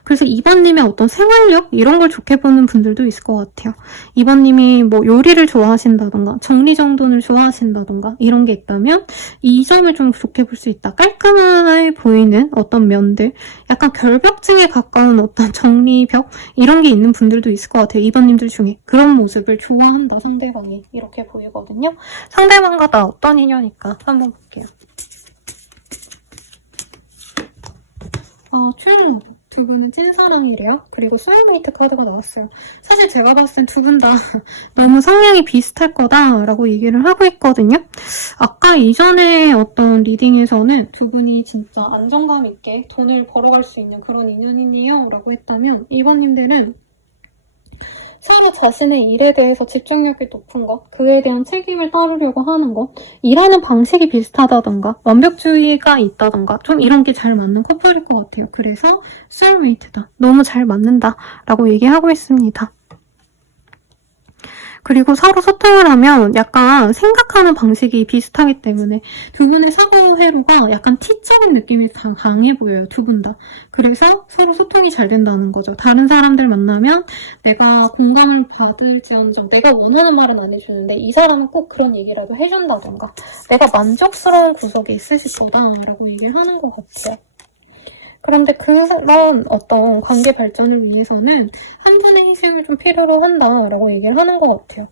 그래서 2번님의 어떤 생활력? 이런 걸 좋게 보는 분들도 있을 것 같아요. 2번님이 뭐 요리를 좋아하신다던가 정리정돈을 좋아하신다던가 이런 게 있다면 이 점을 좀 좋게 볼 수 있다. 깔끔하게 보이는 어떤 면들, 약간 결벽증에 가까운 어떤 정리벽 이런 게 있는 분들도 있을 것 같아요. 2번님들 중에. 그런 모습을 좋아한다, 상대방이. 이렇게 보이거든요. 상대방과 나 어떤 인연일까? 한번 볼게요. 트루. 두 분은 찐사랑이래요. 그리고 소울메이트 카드가 나왔어요. 사실 제가 봤을 땐 두 분 다 너무 성향이 비슷할 거다라고 얘기를 하고 있거든요. 아까 이전에 어떤 리딩에서는 두 분이 진짜 안정감 있게 돈을 벌어갈 수 있는 그런 인연이네요 라고 했다면 이번님들은 서로 자신의 일에 대해서 집중력이 높은 것, 그에 대한 책임을 따르려고 하는 것, 일하는 방식이 비슷하다던가 완벽주의가 있다던가 좀 이런 게 잘 맞는 커플일 것 같아요. 그래서 소울메이트다. 너무 잘 맞는다 라고 얘기하고 있습니다. 그리고 서로 소통을 하면 약간 생각하는 방식이 비슷하기 때문에 두 분의 사고 회로가 약간 T적인 느낌이 강해 보여요. 두 분 다. 그래서 서로 소통이 잘 된다는 거죠. 다른 사람들 만나면 내가 공감을 받을지언정 내가 원하는 말은 안 해주는데 이 사람은 꼭 그런 얘기라도 해준다던가 내가 만족스러운 구석이 있으실 거다라고 얘기를 하는 것 같아요. 그런데 그런 어떤 관계 발전을 위해서는 한 분의 희생을 좀 필요로 한다라고 얘기를 하는 것 같아요.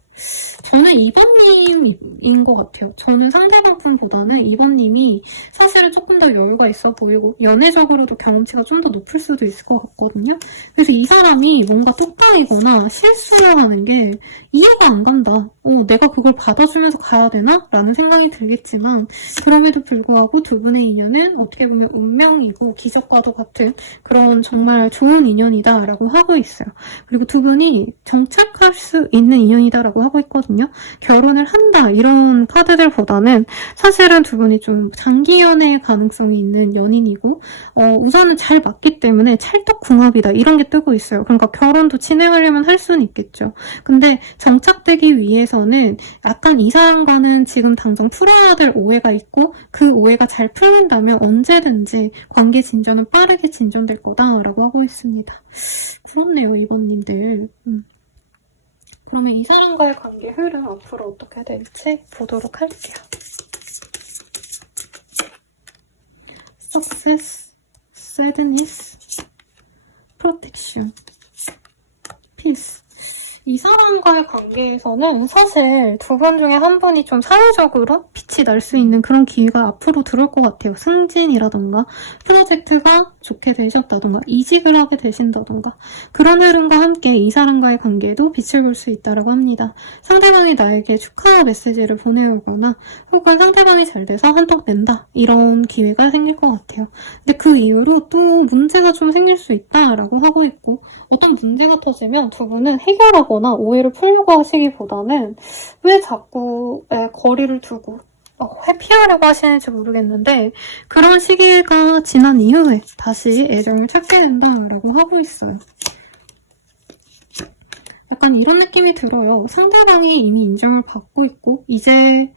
저는 2번님인 것 같아요. 저는 상대방 분보다는 2번님이 사실은 조금 더 여유가 있어 보이고 연애적으로도 경험치가 좀 더 높을 수도 있을 것 같거든요. 그래서 이 사람이 뭔가 똑당이거나 실수를 하는 게 이해가 안 간다. 내가 그걸 받아주면서 가야 되나? 라는 생각이 들겠지만 그럼에도 불구하고 두 분의 인연은 어떻게 보면 운명이고 기적과도 같은 그런 정말 좋은 인연이다 라고 하고 있어요. 그리고 두 분이 정착할 수 있는 인연이다라고 하고 있거든요. 결혼을 한다 이런 카드들보다는 사실은 두 분이 좀 장기 연애 가능성이 있는 연인이고 우선은 잘 맞기 때문에 찰떡궁합이다 이런 게 뜨고 있어요. 그러니까 결혼도 진행하려면 할 수는 있겠죠. 근데 정착되기 위해서는 약간 이 사람과는 지금 당장 풀어야 될 오해가 있고 그 오해가 잘 풀린다면 언제든지 관계 진전은 빠르게 진전될 거다라고 하고 있습니다. 부럽네요, 이번님들. 그러면 이 사람과의 관계 흐름 앞으로 어떻게 될지 보도록 할게요. Success, Sadness, Protection, Peace. 이 사람과의 관계에서는 사실 두 분 중에 한 분이 좀 사회적으로 빛이 날 수 있는 그런 기회가 앞으로 들어올 것 같아요. 승진이라던가 프로젝트가 좋게 되셨다던가 이직을 하게 되신다던가 그런 흐름과 함께 이 사람과의 관계에도 빛을 볼 수 있다고 합니다. 상대방이 나에게 축하 메시지를 보내오거나 혹은 상대방이 잘 돼서 한턱 낸다 이런 기회가 생길 것 같아요. 근데 그 이후로 또 문제가 좀 생길 수 있다라고 하고 있고 어떤 문제가 터지면 두 분은 해결하거나 오해를 풀려고 하시기보다는 왜 자꾸 거리를 두고 회피하려고 하시는지 모르겠는데 그런 시기가 지난 이후에 다시 애정을 찾게 된다라고 하고 있어요. 약간 이런 느낌이 들어요. 상대방이 이미 인정을 받고 있고 이제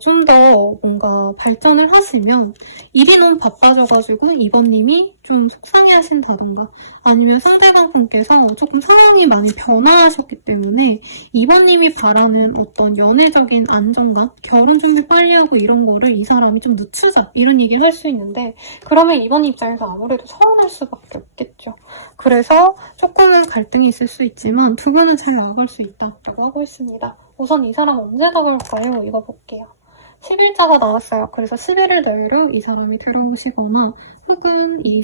좀 더 뭔가 발전을 하시면 일이 너무 바빠져가지고 이번님이 좀 속상해하신다던가 아니면 상대방 분께서 조금 상황이 많이 변화하셨기 때문에 이번님이 바라는 어떤 연애적인 안정감, 결혼 준비 빨리 하고 이런 거를 이 사람이 좀 늦추자 이런 얘기를 할 수 있는데 그러면 이번 입장에서 아무래도 서운할 수밖에 없겠죠. 그래서 조금은 갈등이 있을 수 있지만 두 분은 잘 나아갈 수 있다라고 하고 있습니다. 우선 이 사람 언제 나갈까요? 이거 볼게요. 10일자가 나왔어요. 그래서 11일 내로 이 사람이 들어오시거나 혹은 이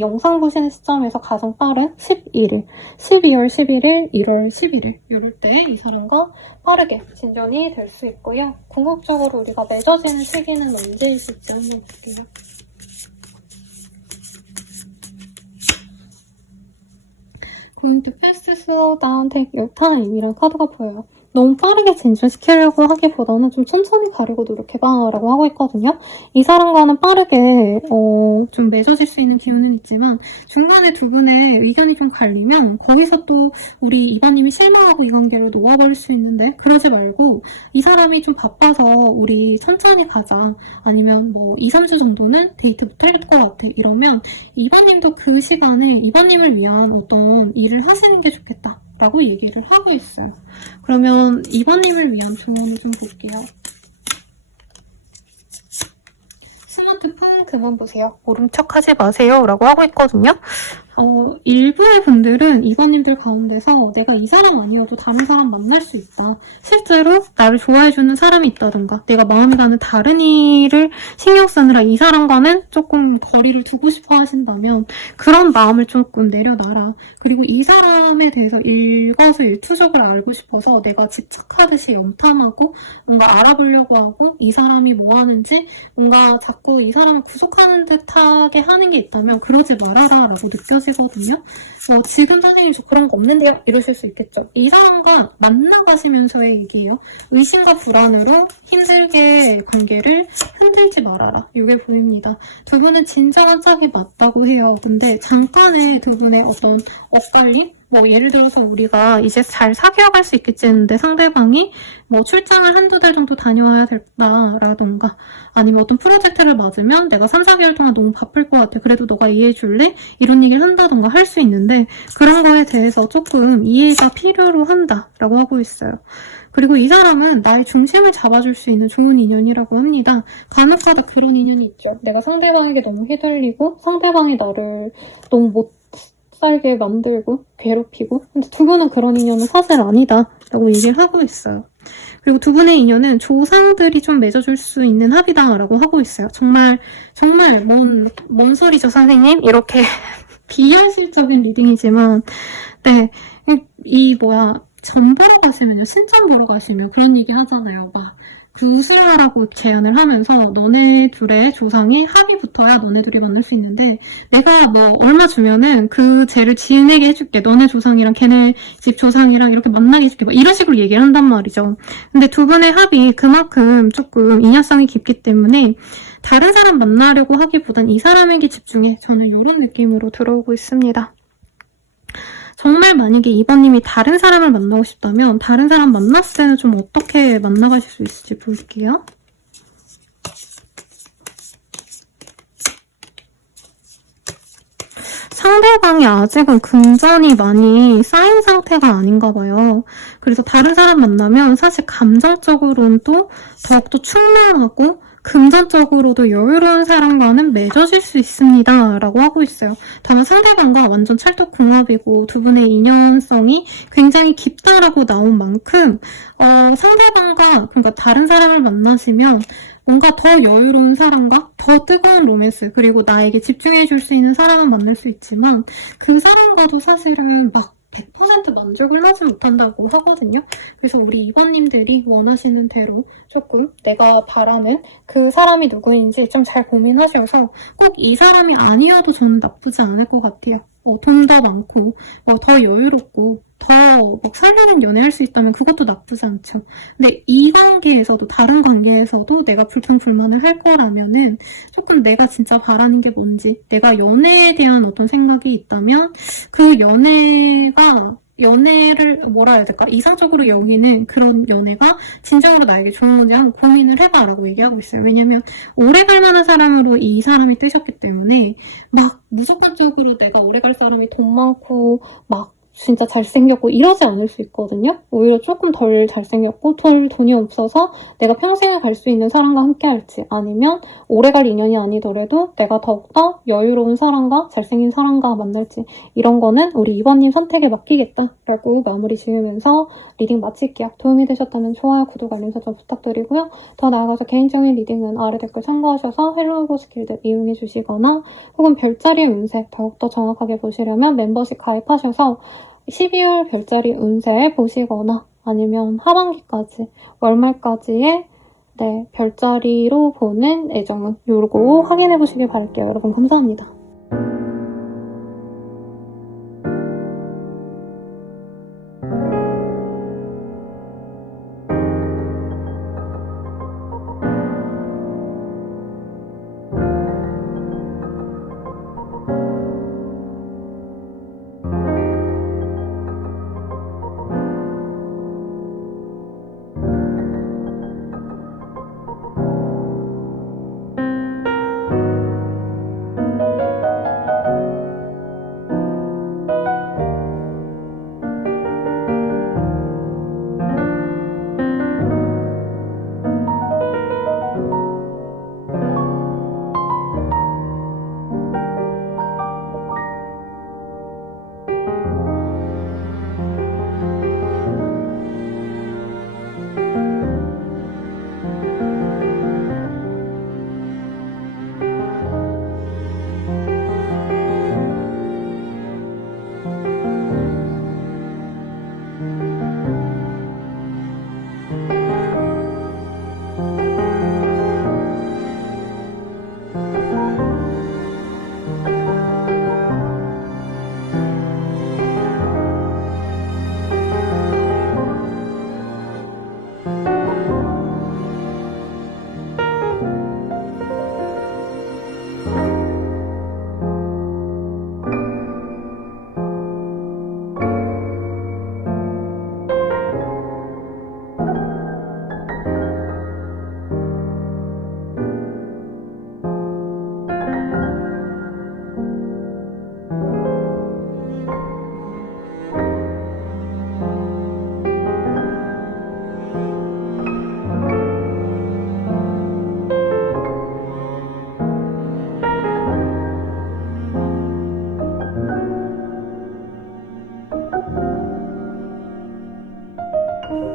영상 보시는 시점에서 가장 빠른 11일, 12월 11일, 1월 11일 이럴 때 이 사람과 빠르게 진전이 될 수 있고요. 궁극적으로 우리가 맺어지는 시기는 언제 있을지 한번 볼게요. Going to fast, slow down, take your time 이란 카드가 보여요. 너무 빠르게 진전시키려고 하기보다는 좀 천천히 가려고 노력해봐 라고 하고 있거든요. 이 사람과는 빠르게 좀 맺어질 수 있는 기운은 있지만 중간에 두 분의 의견이 좀 갈리면 거기서 또 우리 이번님이 실망하고 이 관계를 놓아버릴 수 있는데 그러지 말고 이 사람이 좀 바빠서 우리 천천히 가자 아니면 뭐 2, 3주 정도는 데이트 못할 것 같아 이러면 이번님도 그 시간에 이번님을 위한 어떤 일을 하시는 게 좋겠다 라고 얘기를 하고 있어요. 그러면 이번님을 위한 조언을 좀 볼게요. 스마트폰 그만 보세요. 모른 척 하지 마세요. 라고 하고 있거든요. 일부의 분들은 이번님들 가운데서 내가 이 사람 아니어도 다른 사람 만날 수 있다. 실제로 나를 좋아해주는 사람이 있다든가 내가 마음이 가는 다른 일을 신경 쓰느라 이 사람과는 조금 거리를 두고 싶어 하신다면 그런 마음을 조금 내려놔라. 그리고 이 사람에 대해서 일거수일투족을 알고 싶어서 내가 집착하듯이 염탐하고 뭔가 알아보려고 하고 이 사람이 뭐 하는지 뭔가 자꾸 이 사람을 구속하는 듯하게 하는 게 있다면 그러지 말아라 라고 느껴지거든요. 지금 선생님 저 그런 거 없는데요? 이러실 수 있겠죠. 이 사람과 만나가시면서의 얘기예요. 의심과 불안으로 힘들게 관계를 흔들지 말아라. 이게 보입니다. 두 분은 진정한 짝이 맞다고 해요. 근데 잠깐의 두 분의 어떤 엇갈림? 예를 들어서 우리가 이제 잘 사귀어갈 수 있겠지 했는데 상대방이 출장을 한두 달 정도 다녀와야 된다라던가 아니면 어떤 프로젝트를 맞으면 내가 3, 4개월 동안 너무 바쁠 것 같아. 그래도 너가 이해해줄래? 이런 얘기를 한다던가 할 수 있는데 그런 거에 대해서 조금 이해가 필요로 한다라고 하고 있어요. 그리고 이 사람은 나의 중심을 잡아줄 수 있는 좋은 인연이라고 합니다. 간혹가다 그런 인연이 있죠. 내가 상대방에게 너무 휘둘리고 상대방이 나를 너무 못 살게 만들고 괴롭히고 근데 두 분은 그런 인연은 사실 아니다 라고 얘기를 하고 있어요. 그리고 두 분의 인연은 조상들이 좀 맺어줄 수 있는 합이다 라고 하고 있어요. 정말 뭔 소리죠 선생님? 이렇게 비현실적인 리딩이지만 네, 전 보러 가시면요 신점 보러 가시면 그런 얘기 하잖아요. 구슬하라고 제안을 하면서 너네 둘의 조상이 합이 붙어야 너네 둘이 만날 수 있는데 내가 얼마 주면은 그 죄를 지내게 해줄게. 너네 조상이랑 걔네 집 조상이랑 이렇게 만나게 해줄게. 이런 식으로 얘기를 한단 말이죠. 근데 두 분의 합이 그만큼 조금 인연성이 깊기 때문에 다른 사람 만나려고 하기보단 이 사람에게 집중해. 저는 이런 느낌으로 들어오고 있습니다. 정말 만약에 이번님이 다른 사람을 만나고 싶다면 다른 사람 만났을 때는 좀 어떻게 만나가실 수 있을지 볼게요. 상대방이 아직은 금전이 많이 쌓인 상태가 아닌가 봐요. 그래서 다른 사람 만나면 사실 감정적으로는 또 더욱더 충만하고 금전적으로도 여유로운 사람과는 맺어질 수 있습니다. 라고 하고 있어요. 다만 상대방과 완전 찰떡궁합이고 두 분의 인연성이 굉장히 깊다라고 나온 만큼 상대방과 그러니까 다른 사람을 만나시면 뭔가 더 여유로운 사람과 더 뜨거운 로맨스 그리고 나에게 집중해줄 수 있는 사람은 만날 수 있지만 그 사람과도 사실은 100% 만족을 하지 못한다고 하거든요. 그래서 우리 이번님들이 원하시는 대로 조금 내가 바라는 그 사람이 누구인지 좀 잘 고민하셔서 꼭 이 사람이 아니어도 저는 나쁘지 않을 것 같아요. 돈 더 많고 더 여유롭고 더 설레는 연애할 수 있다면 그것도 나쁘지 않죠. 근데 이 관계에서도 다른 관계에서도 내가 불평불만을 할 거라면은 조금 내가 진짜 바라는 게 뭔지 내가 연애에 대한 어떤 생각이 있다면 그 연애를 뭐라 해야 될까? 이상적으로 여기는 그런 연애가 진정으로 나에게 좋은 건지 한번 고민을 해봐 라고 얘기하고 있어요. 왜냐면 오래 갈 만한 사람으로 이 사람이 뜨셨기 때문에 무조건적으로 내가 오래 갈 사람이 돈 많고 진짜 잘생겼고 이러지 않을 수 있거든요. 오히려 조금 덜 잘생겼고 돈이 없어서 내가 평생에 갈 수 있는 사람과 함께 할지 아니면 오래갈 인연이 아니더라도 내가 더욱더 여유로운 사람과 잘생긴 사람과 만날지 이런 거는 우리 이번님 선택에 맡기겠다라고 마무리 지으면서 리딩 마칠게요. 도움이 되셨다면 좋아요, 구독, 알림 설정 부탁드리고요. 더 나아가서 개인적인 리딩은 아래 댓글 참고하셔서 헬로우보스 길드 이용해 주시거나 혹은 별자리 운세 더욱더 정확하게 보시려면 멤버십 가입하셔서 12월 별자리 운세 보시거나 아니면 하반기까지 월말까지의 별자리로 보는 애정은 요거 확인해 보시길 바랄게요. 여러분 감사합니다.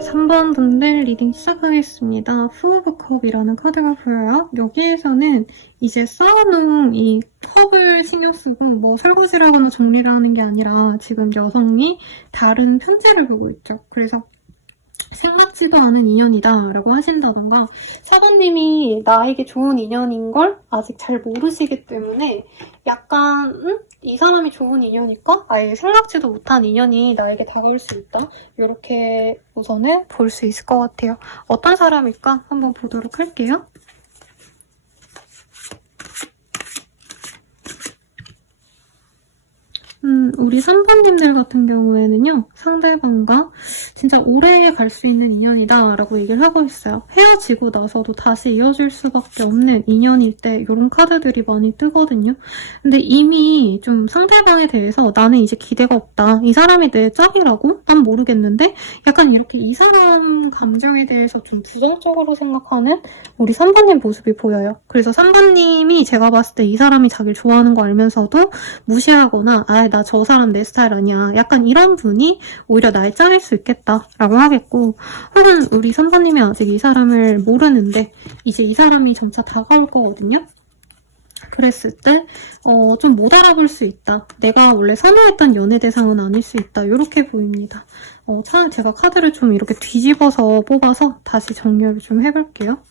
3번 분들 리딩 시작하겠습니다. 푸 오브 컵이라는 카드가 보여요. 여기에서는 이제 쌓아놓은 이 컵을 신경 쓰고 뭐 설거지를 하거나 정리를 하는 게 아니라 지금 여성이 다른 편지를 보고 있죠. 그래서 생각지도 않은 인연이다 라고 하신다던가 4번님이 나에게 좋은 인연인 걸 아직 잘 모르시기 때문에 약간 이 사람이 좋은 인연일까? 아예 생각지도 못한 인연이 나에게 다가올 수 있다. 이렇게 우선은 볼 수 있을 것 같아요. 어떤 사람일까? 한번 보도록 할게요. 우리 3번님들 같은 경우에는요, 상대방과 진짜 오래 갈 수 있는 인연이다 라고 얘기를 하고 있어요. 헤어지고 나서도 다시 이어질 수밖에 없는 인연일 때 이런 카드들이 많이 뜨거든요. 근데 이미 좀 상대방에 대해서 나는 이제 기대가 없다. 이 사람이 내 짝이라고? 난 모르겠는데 약간 이렇게 이 사람 감정에 대해서 좀 부정적으로 생각하는 우리 3번님 모습이 보여요. 그래서 3번님이 제가 봤을 때 이 사람이 자기를 좋아하는 거 알면서도 무시하거나 나 저 사람 내 스타일 아니야. 약간 이런 분이 오히려 나의 짝일 수 있겠다라고 하겠고 혹은 우리 3번님이 아직 이 사람을 모르는데 이제 이 사람이 점차 다가올 거거든요. 그랬을 때 좀 못 알아볼 수 있다. 내가 원래 선호했던 연애 대상은 아닐 수 있다. 이렇게 보입니다. 제가 카드를 좀 이렇게 뒤집어서 뽑아서 다시 정리를 좀 해볼게요.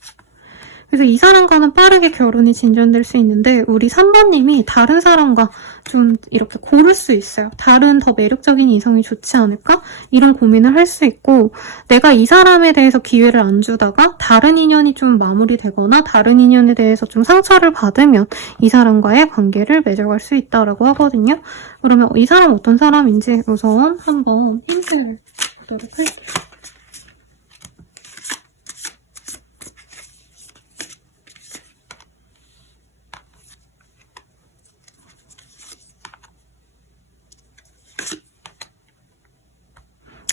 그래서 이 사람과는 빠르게 결혼이 진전될 수 있는데 우리 3번님이 다른 사람과 좀 이렇게 고를 수 있어요. 다른 더 매력적인 이성이 좋지 않을까? 이런 고민을 할 수 있고 내가 이 사람에 대해서 기회를 안 주다가 다른 인연이 좀 마무리되거나 다른 인연에 대해서 좀 상처를 받으면 이 사람과의 관계를 맺어갈 수 있다고 하거든요. 그러면 이 사람 어떤 사람인지 우선 한번 힌트를 보도록 할게요.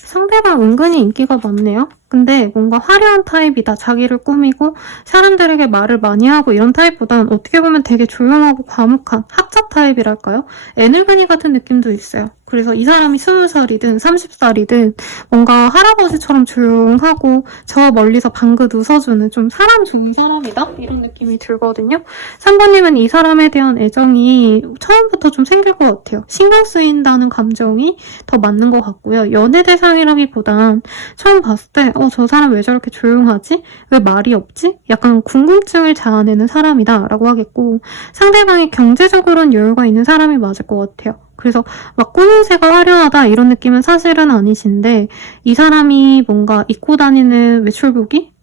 상대방 은근히 인기가 많네요. 근데 뭔가 화려한 타입이다. 자기를 꾸미고 사람들에게 말을 많이 하고 이런 타입보단 어떻게 보면 되게 조용하고 과묵한 학자 타입이랄까요? 애늙은이 같은 느낌도 있어요. 그래서 이 사람이 20살이든 30살이든 뭔가 할아버지처럼 조용하고 저 멀리서 방긋 웃어주는 좀 사람 좋은 사람이다? 이런 느낌이 들거든요. 3번님은 이 사람에 대한 애정이 처음부터 좀 생길 것 같아요. 신경 쓰인다는 감정이 더 맞는 것 같고요. 연애 대상이라기보단 처음 봤을 때 저 사람 왜 저렇게 조용하지? 왜 말이 없지? 약간 궁금증을 자아내는 사람이다 라고 하겠고 상대방이 경제적으로는 여유가 있는 사람이 맞을 것 같아요. 그래서 막 꾸민새가 화려하다 이런 느낌은 사실은 아니신데 이 사람이 뭔가 입고 다니는 외출복이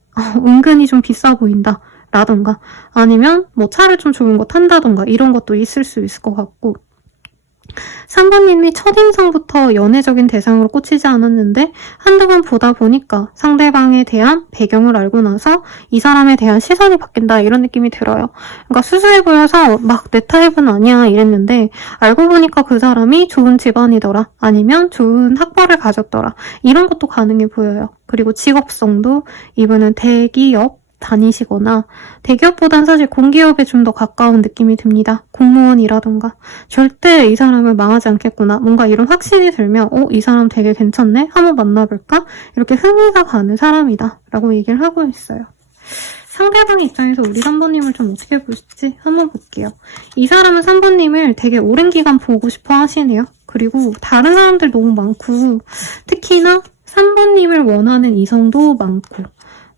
은근히 좀 비싸 보인다 라던가 아니면 뭐 차를 좀 좋은 거 탄다던가 이런 것도 있을 수 있을 것 같고 3번님이 첫인상부터 연애적인 대상으로 꽂히지 않았는데 한두 번 보다 보니까 상대방에 대한 배경을 알고 나서 이 사람에 대한 시선이 바뀐다 이런 느낌이 들어요. 그러니까 수수해 보여서 막 내 타입은 아니야 이랬는데 알고 보니까 그 사람이 좋은 집안이더라 아니면 좋은 학벌을 가졌더라 이런 것도 가능해 보여요. 그리고 직업성도 이분은 대기업 다니시거나 대기업보단 사실 공기업에 좀 더 가까운 느낌이 듭니다. 공무원이라던가 절대 이 사람을 망하지 않겠구나. 뭔가 이런 확신이 들면 이 사람 되게 괜찮네? 한번 만나볼까? 이렇게 흥미가 가는 사람이다 라고 얘기를 하고 있어요. 상대방 입장에서 우리 3번님을 좀 어떻게 보실지 한번 볼게요. 이 사람은 3번님을 되게 오랜 기간 보고 싶어 하시네요. 그리고 다른 사람들 너무 많고 특히나 3번님을 원하는 이성도 많고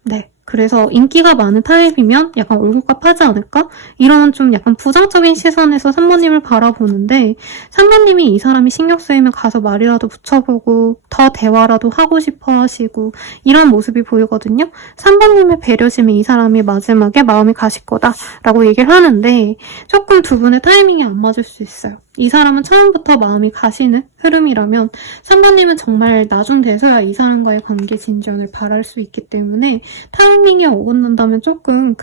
네. 그래서 인기가 많은 타입이면 약간 올국값 하지 않을까? 이런 좀 약간 부정적인 시선에서 3번님을 바라보는데 3번님이 이 사람이 신경 쓰이면 가서 말이라도 붙여보고 더 대화라도 하고 싶어 하시고 이런 모습이 보이거든요. 3번님의 배려심에 이 사람이 마지막에 마음이 가실 거다라고 얘기를 하는데 조금 두 분의 타이밍이 안 맞을 수 있어요. 이 사람은 처음부터 마음이 가시는 흐름이라면 3번님은 정말 나중 돼서야 이 사람과의 관계 진전을 바랄 수 있기 때문에 타이밍이 어긋난다면 조금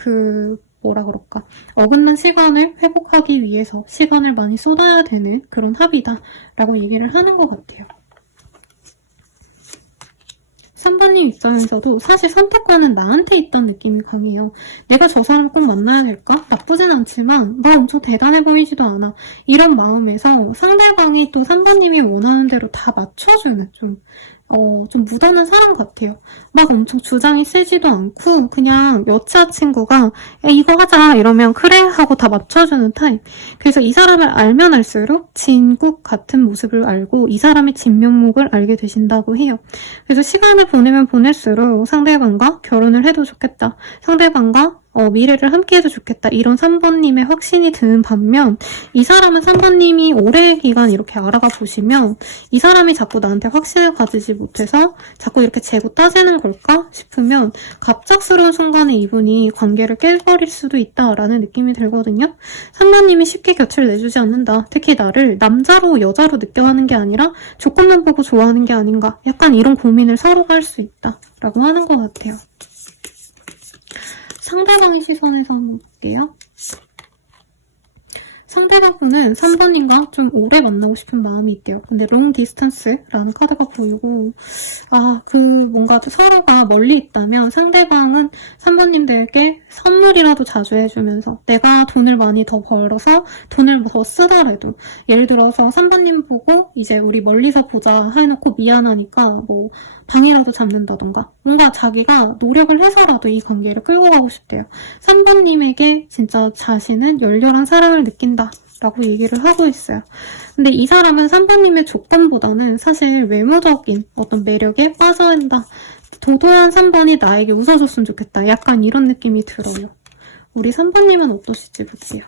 어긋난 시간을 회복하기 위해서 시간을 많이 쏟아야 되는 그런 합이다라고 얘기를 하는 것 같아요. 3번님 입장에서도 사실 선택권은 나한테 있다는 느낌이 강해요. 내가 저 사람을 꼭 만나야 될까? 나쁘진 않지만 나 엄청 대단해 보이지도 않아. 이런 마음에서 상대방이 또 3번님이 원하는 대로 다 맞춰주는 좀 좀 무던한 사람 같아요. 막 엄청 주장이 세지도 않고 그냥 여자 친구가 야, 이거 하자 이러면 그래 하고 다 맞춰주는 타입. 그래서 이 사람을 알면 알수록 진국 같은 모습을 알고 이 사람의 진면목을 알게 되신다고 해요. 그래서 시간을 보내면 보낼수록 상대방과 결혼을 해도 좋겠다. 상대방과 미래를 함께해도 좋겠다. 이런 3번님의 확신이 드는 반면 이 사람은 3번님이 오래 기간 이렇게 알아가 보시면 이 사람이 자꾸 나한테 확신을 가지지 못해서 자꾸 이렇게 재고 따지는 걸까 싶으면 갑작스러운 순간에 이분이 관계를 깨버릴 수도 있다라는 느낌이 들거든요. 3번님이 쉽게 곁을 내주지 않는다. 특히 나를 남자로 여자로 느껴하는 게 아니라 조건만 보고 좋아하는 게 아닌가. 약간 이런 고민을 서로가 할 수 있다 라고 하는 것 같아요. 상대방의 시선에서 한번 볼게요. 상대방분은 3번님과 좀 오래 만나고 싶은 마음이 있대요. 근데 롱 디스턴스라는 카드가 보이고 뭔가 서로가 멀리 있다면 상대방은 3번님들에게 선물이라도 자주 해주면서 내가 돈을 많이 더 벌어서 돈을 더 쓰더라도 예를 들어서 3번님 보고 이제 우리 멀리서 보자 해놓고 미안하니까 뭐 방이라도 잡는다던가 뭔가 자기가 노력을 해서라도 이 관계를 끌고 가고 싶대요. 3번님에게 진짜 자신은 열렬한 사랑을 느낀다 라고 얘기를 하고 있어요. 근데 이 사람은 3번님의 조건보다는 사실 외모적인 어떤 매력에 빠져야 한다. 도도한 3번이 나에게 웃어줬으면 좋겠다. 약간 이런 느낌이 들어요. 우리 3번님은 어떠실지 볼게요.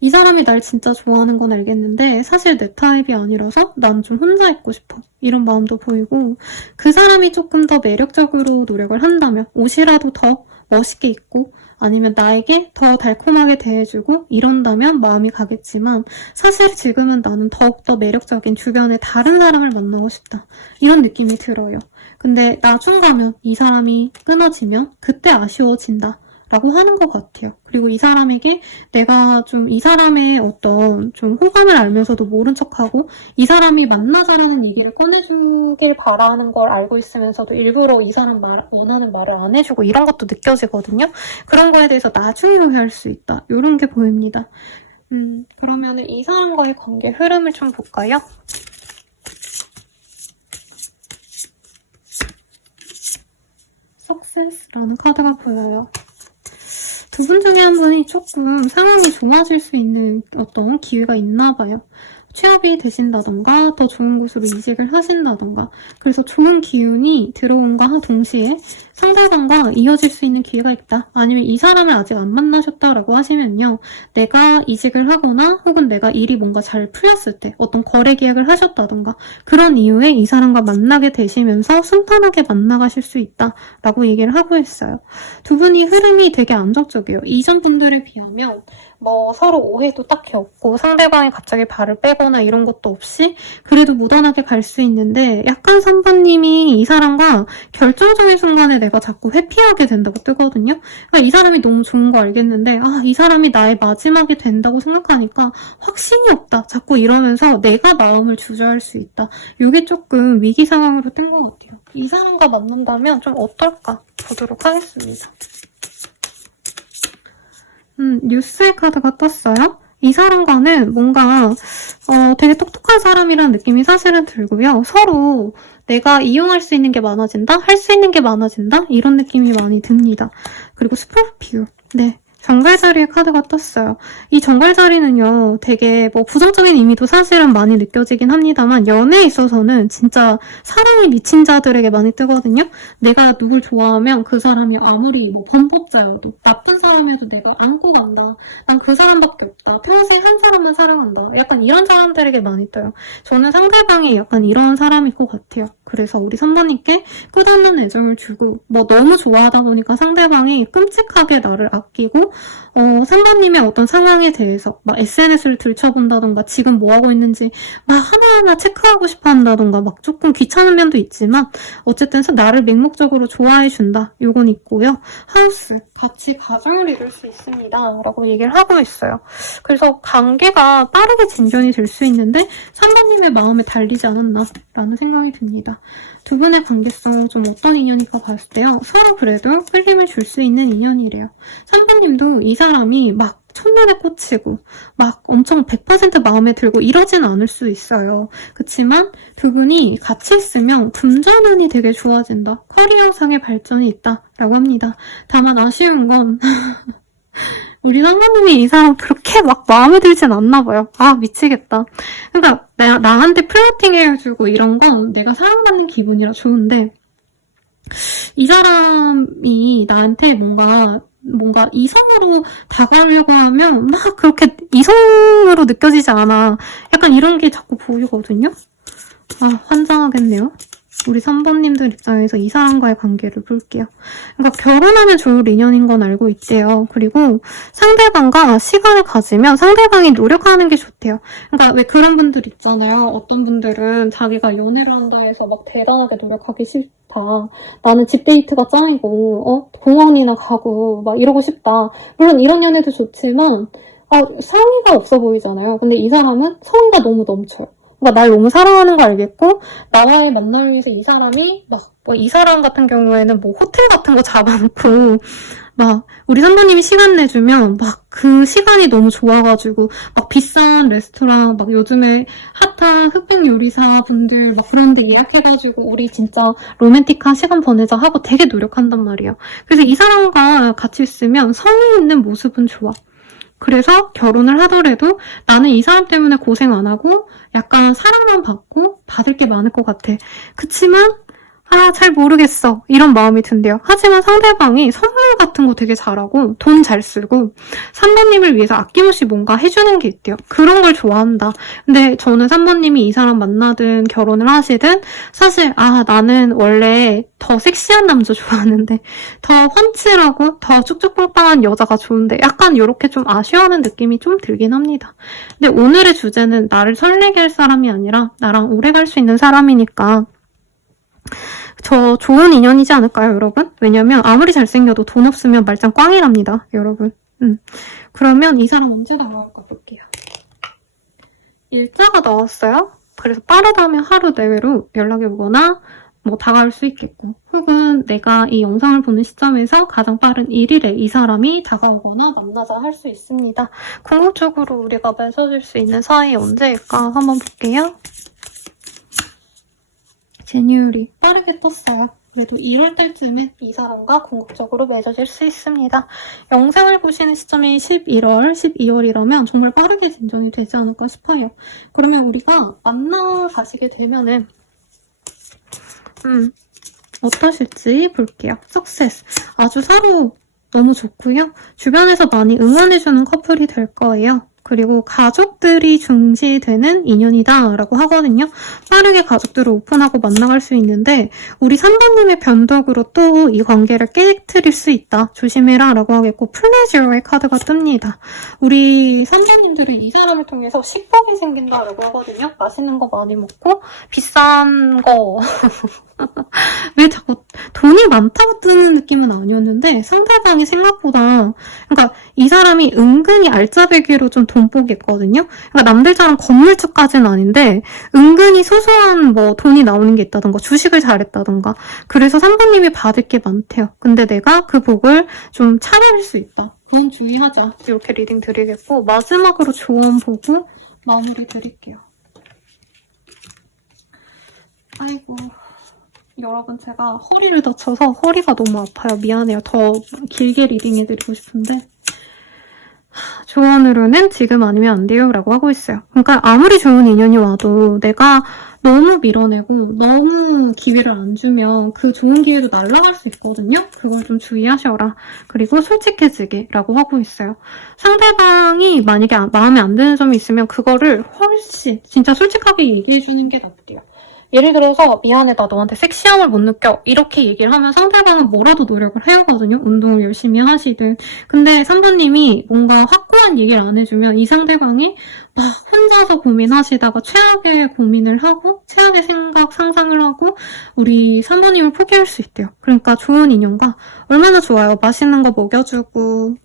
이 사람이 날 진짜 좋아하는 건 알겠는데 사실 내 타입이 아니라서 난 좀 혼자 있고 싶어. 이런 마음도 보이고 그 사람이 조금 더 매력적으로 노력을 한다면 옷이라도 더 멋있게 입고 아니면 나에게 더 달콤하게 대해주고 이런다면 마음이 가겠지만 사실 지금은 나는 더욱더 매력적인 주변의 다른 사람을 만나고 싶다. 이런 느낌이 들어요. 근데 나중 가면 이 사람이 끊어지면 그때 아쉬워진다. 라고 하는 것 같아요. 그리고 이 사람에게 내가 좀 이 사람의 어떤 좀 호감을 알면서도 모른 척하고 이 사람이 만나자라는 얘기를 꺼내주길 바라는 걸 알고 있으면서도 일부러 이 사람 원하는 말을 안 해주고 이런 것도 느껴지거든요. 그런 거에 대해서 나중에 후회할 수 있다. 이런 게 보입니다. 그러면 이 사람과의 관계 흐름을 좀 볼까요? Success라는 카드가 보여요. 두 분 중에 한 분이 조금 상황이 좋아질 수 있는 어떤 기회가 있나 봐요. 취업이 되신다던가 더 좋은 곳으로 이직을 하신다던가 그래서 좋은 기운이 들어온과 동시에 상대방과 이어질 수 있는 기회가 있다. 아니면 이 사람을 아직 안 만나셨다라고 하시면요. 내가 이직을 하거나 혹은 내가 일이 뭔가 잘 풀렸을 때 어떤 거래 계약을 하셨다던가 그런 이유에 이 사람과 만나게 되시면서 순탄하게 만나가실 수 있다라고 얘기를 하고 있어요. 두 분이 흐름이 되게 안정적이에요. 이전 분들에 비하면 뭐 서로 오해도 딱히 없고 상대방이 갑자기 발을 빼거나 이런 것도 없이 그래도 무던하게 갈 수 있는데 약간 3번님이 이 사람과 결정적인 순간에 내가 자꾸 회피하게 된다고 뜨거든요. 그러니까 이 사람이 너무 좋은 거 알겠는데 이 사람이 나의 마지막이 된다고 생각하니까 확신이 없다. 자꾸 이러면서 내가 마음을 주저할 수 있다. 이게 조금 위기 상황으로 뜬 것 같아요. 이 사람과 만난다면 좀 어떨까 보도록 하겠습니다. 뉴스의 카드가 떴어요. 이 사람과는 뭔가 되게 똑똑한 사람이라는 느낌이 사실은 들고요. 서로 내가 이용할 수 있는 게 많아진다? 할 수 있는 게 많아진다? 이런 느낌이 많이 듭니다. 그리고 스콜피오. 네. 정갈자리의 카드가 떴어요. 이 정갈자리는요, 되게 뭐 부정적인 의미도 사실은 많이 느껴지긴 합니다만 연애에 있어서는 진짜 사랑에 미친 자들에게 많이 뜨거든요. 내가 누굴 좋아하면 그 사람이 아무리 뭐 범법자여도 나쁜 사람에도 내가 안고 간다. 난 그 사람밖에 없다. 평생 한 사람만 사랑한다. 약간 이런 사람들에게 많이 떠요. 저는 상대방이 약간 이런 사람일 것 같아요. 그래서 우리 3번님께 끝없는 애정을 주고 뭐 너무 좋아하다 보니까 상대방이 끔찍하게 나를 아끼고 3번님의 어떤 상황에 대해서 막 SNS를 들춰본다던가 지금 뭐하고 있는지 막 하나하나 체크하고 싶어 한다던가 막 조금 귀찮은 면도 있지만 어쨌든 나를 맹목적으로 좋아해준다. 요건 있고요. 하우스. 같이 가정을 이룰 수 있습니다. 라고 얘기를 하고 있어요. 그래서 관계가 빠르게 진전이 될 수 있는데 3번님의 마음에 달리지 않았나 라는 생각이 듭니다. 두 분의 관계성은 좀 어떤 인연일까 봤을 때요. 서로 그래도 끌림을 줄 수 있는 인연이래요. 3번님도 이 사람이 막 첫눈에 꽂히고 막 엄청 100% 마음에 들고 이러진 않을 수 있어요. 그치만 두 분이 같이 있으면 금전운이 되게 좋아진다. 커리어상의 발전이 있다라고 합니다. 다만 아쉬운 건 우리 상관님이 이 사람 그렇게 막 마음에 들진 않나 봐요. 아, 미치겠다. 그러니까 나한테 플러팅 해주고 이런 건 내가 사랑받는 기분이라 좋은데 이 사람이 나한테 뭔가 이성으로 다가오려고 하면 막 그렇게 이성으로 느껴지지 않아. 약간 이런 게 자꾸 보이거든요. 아, 환장하겠네요. 우리 3번님들 입장에서 이 사람과의 관계를 볼게요. 그러니까 결혼하면 좋을 인연인 건 알고 있대요. 그리고 상대방과 시간을 가지면 상대방이 노력하는 게 좋대요. 그러니까 왜 그런 분들 있잖아요. 어떤 분들은 자기가 연애를 한다 해서 막 대단하게 노력하기 싫다. 나는 집 데이트가 짱이고 공원이나 가고 막 이러고 싶다. 물론 이런 연애도 좋지만 성의가 없어 보이잖아요. 근데 이 사람은 성의가 너무 넘쳐요. 그러니까 날 너무 사랑하는 거 알겠고 나와의 만남을 위해서 이 사람이 이 사람 같은 경우에는 호텔 같은 거 잡아놓고 우리 선배님이 시간 내주면 그 시간이 너무 좋아가지고 비싼 레스토랑 요즘에 핫한 흑백 요리사 분들 그런 데 예약해가지고 우리 진짜 로맨틱한 시간 보내자 하고 되게 노력한단 말이에요. 그래서 이 사람과 같이 있으면 성의 있는 모습은 좋아. 그래서 결혼을 하더라도 나는 이 사람 때문에 고생 안 하고 약간 사랑만 받고 받을 게 많을 것 같아. 그치만 잘 모르겠어. 이런 마음이 든대요. 하지만 상대방이 선물 같은 거 되게 잘하고 돈 잘 쓰고 3번님을 위해서 아낌없이 뭔가 해주는 게 있대요. 그런 걸 좋아한다. 근데 저는 3번님이 이 사람 만나든 결혼을 하시든 사실 나는 원래 더 섹시한 남자 좋아하는데 더 훤칠하고 더 쭉쭉빵빵한 여자가 좋은데 약간 이렇게 좀 아쉬워하는 느낌이 좀 들긴 합니다. 근데 오늘의 주제는 나를 설레게 할 사람이 아니라 나랑 오래 갈 수 있는 사람이니까 저 좋은 인연이지 않을까요, 여러분? 왜냐면 아무리 잘생겨도 돈 없으면 말짱 꽝이랍니다, 여러분. 그러면 이 사람 언제 나올까 볼게요. 일자가 나왔어요. 그래서 빠르다면 하루 내외로 연락이 오거나 다가올 수 있겠고 혹은 내가 이 영상을 보는 시점에서 가장 빠른 1일에 이 사람이 다가오거나 만나자 할 수 있습니다. 궁극적으로 우리가 맺어질 수 있는 사이 언제일까 한번 볼게요. 제뉴얼이 빠르게 떴어요. 그래도 1월 달쯤에 이 사람과 궁극적으로 맺어질 수 있습니다. 영상을 보시는 시점이 11월, 12월이라면 정말 빠르게 진전이 되지 않을까 싶어요. 그러면 우리가 만나가시게 되면은 어떠실지 볼게요. 석세스. 아주 서로 너무 좋고요. 주변에서 많이 응원해주는 커플이 될 거예요. 그리고 가족들이 중시되는 인연이다 라고 하거든요. 빠르게 가족들을 오픈하고 만나갈 수 있는데 우리 3번님의 변덕으로 또 이 관계를 깨뜨릴 수 있다. 조심해라 라고 하겠고 플레저의 카드가 뜹니다. 우리 3번님들이 이 사람을 통해서 식복이 생긴다 라고 하거든요. 맛있는 거 많이 먹고 비싼 거 왜 자꾸 돈이 많다고 뜨는 느낌은 아니었는데 상대방이 생각보다 그러니까 이 사람이 은근히 알짜배기로 좀 돈복이 있거든요. 그러니까 남들처럼 건물주까지는 아닌데 은근히 소소한 돈이 나오는 게 있다던가 주식을 잘했다던가 그래서 3번님이 받을 게 많대요. 근데 내가 그 복을 좀 차별할 수 있다. 그건 주의하자. 이렇게 리딩 드리겠고 마지막으로 조언 보고 마무리 드릴게요. 아이고 여러분 제가 허리를 다쳐서 허리가 너무 아파요. 미안해요. 더 길게 리딩해드리고 싶은데 조언으로는 지금 아니면 안 돼요 라고 하고 있어요. 그러니까 아무리 좋은 인연이 와도 내가 너무 밀어내고 너무 기회를 안 주면 그 좋은 기회도 날아갈 수 있거든요. 그걸 좀 주의하셔라. 그리고 솔직해지게 라고 하고 있어요. 상대방이 만약에 마음에 안 드는 점이 있으면 그거를 훨씬 진짜 솔직하게 얘기해주는 게 낫대요. 예를 들어서 미안해 나 너한테 섹시함을 못 느껴 이렇게 얘기를 하면 상대방은 뭐라도 노력을 해야거든요. 운동을 열심히 하시든. 근데 3번님이 뭔가 확고한 얘기를 안 해주면 이 상대방이 혼자서 고민하시다가 최악의 고민을 하고 최악의 생각, 상상을 하고 우리 사모님을 포기할 수 있대요. 그러니까 좋은 인연과 얼마나 좋아요. 맛있는 거 먹여주고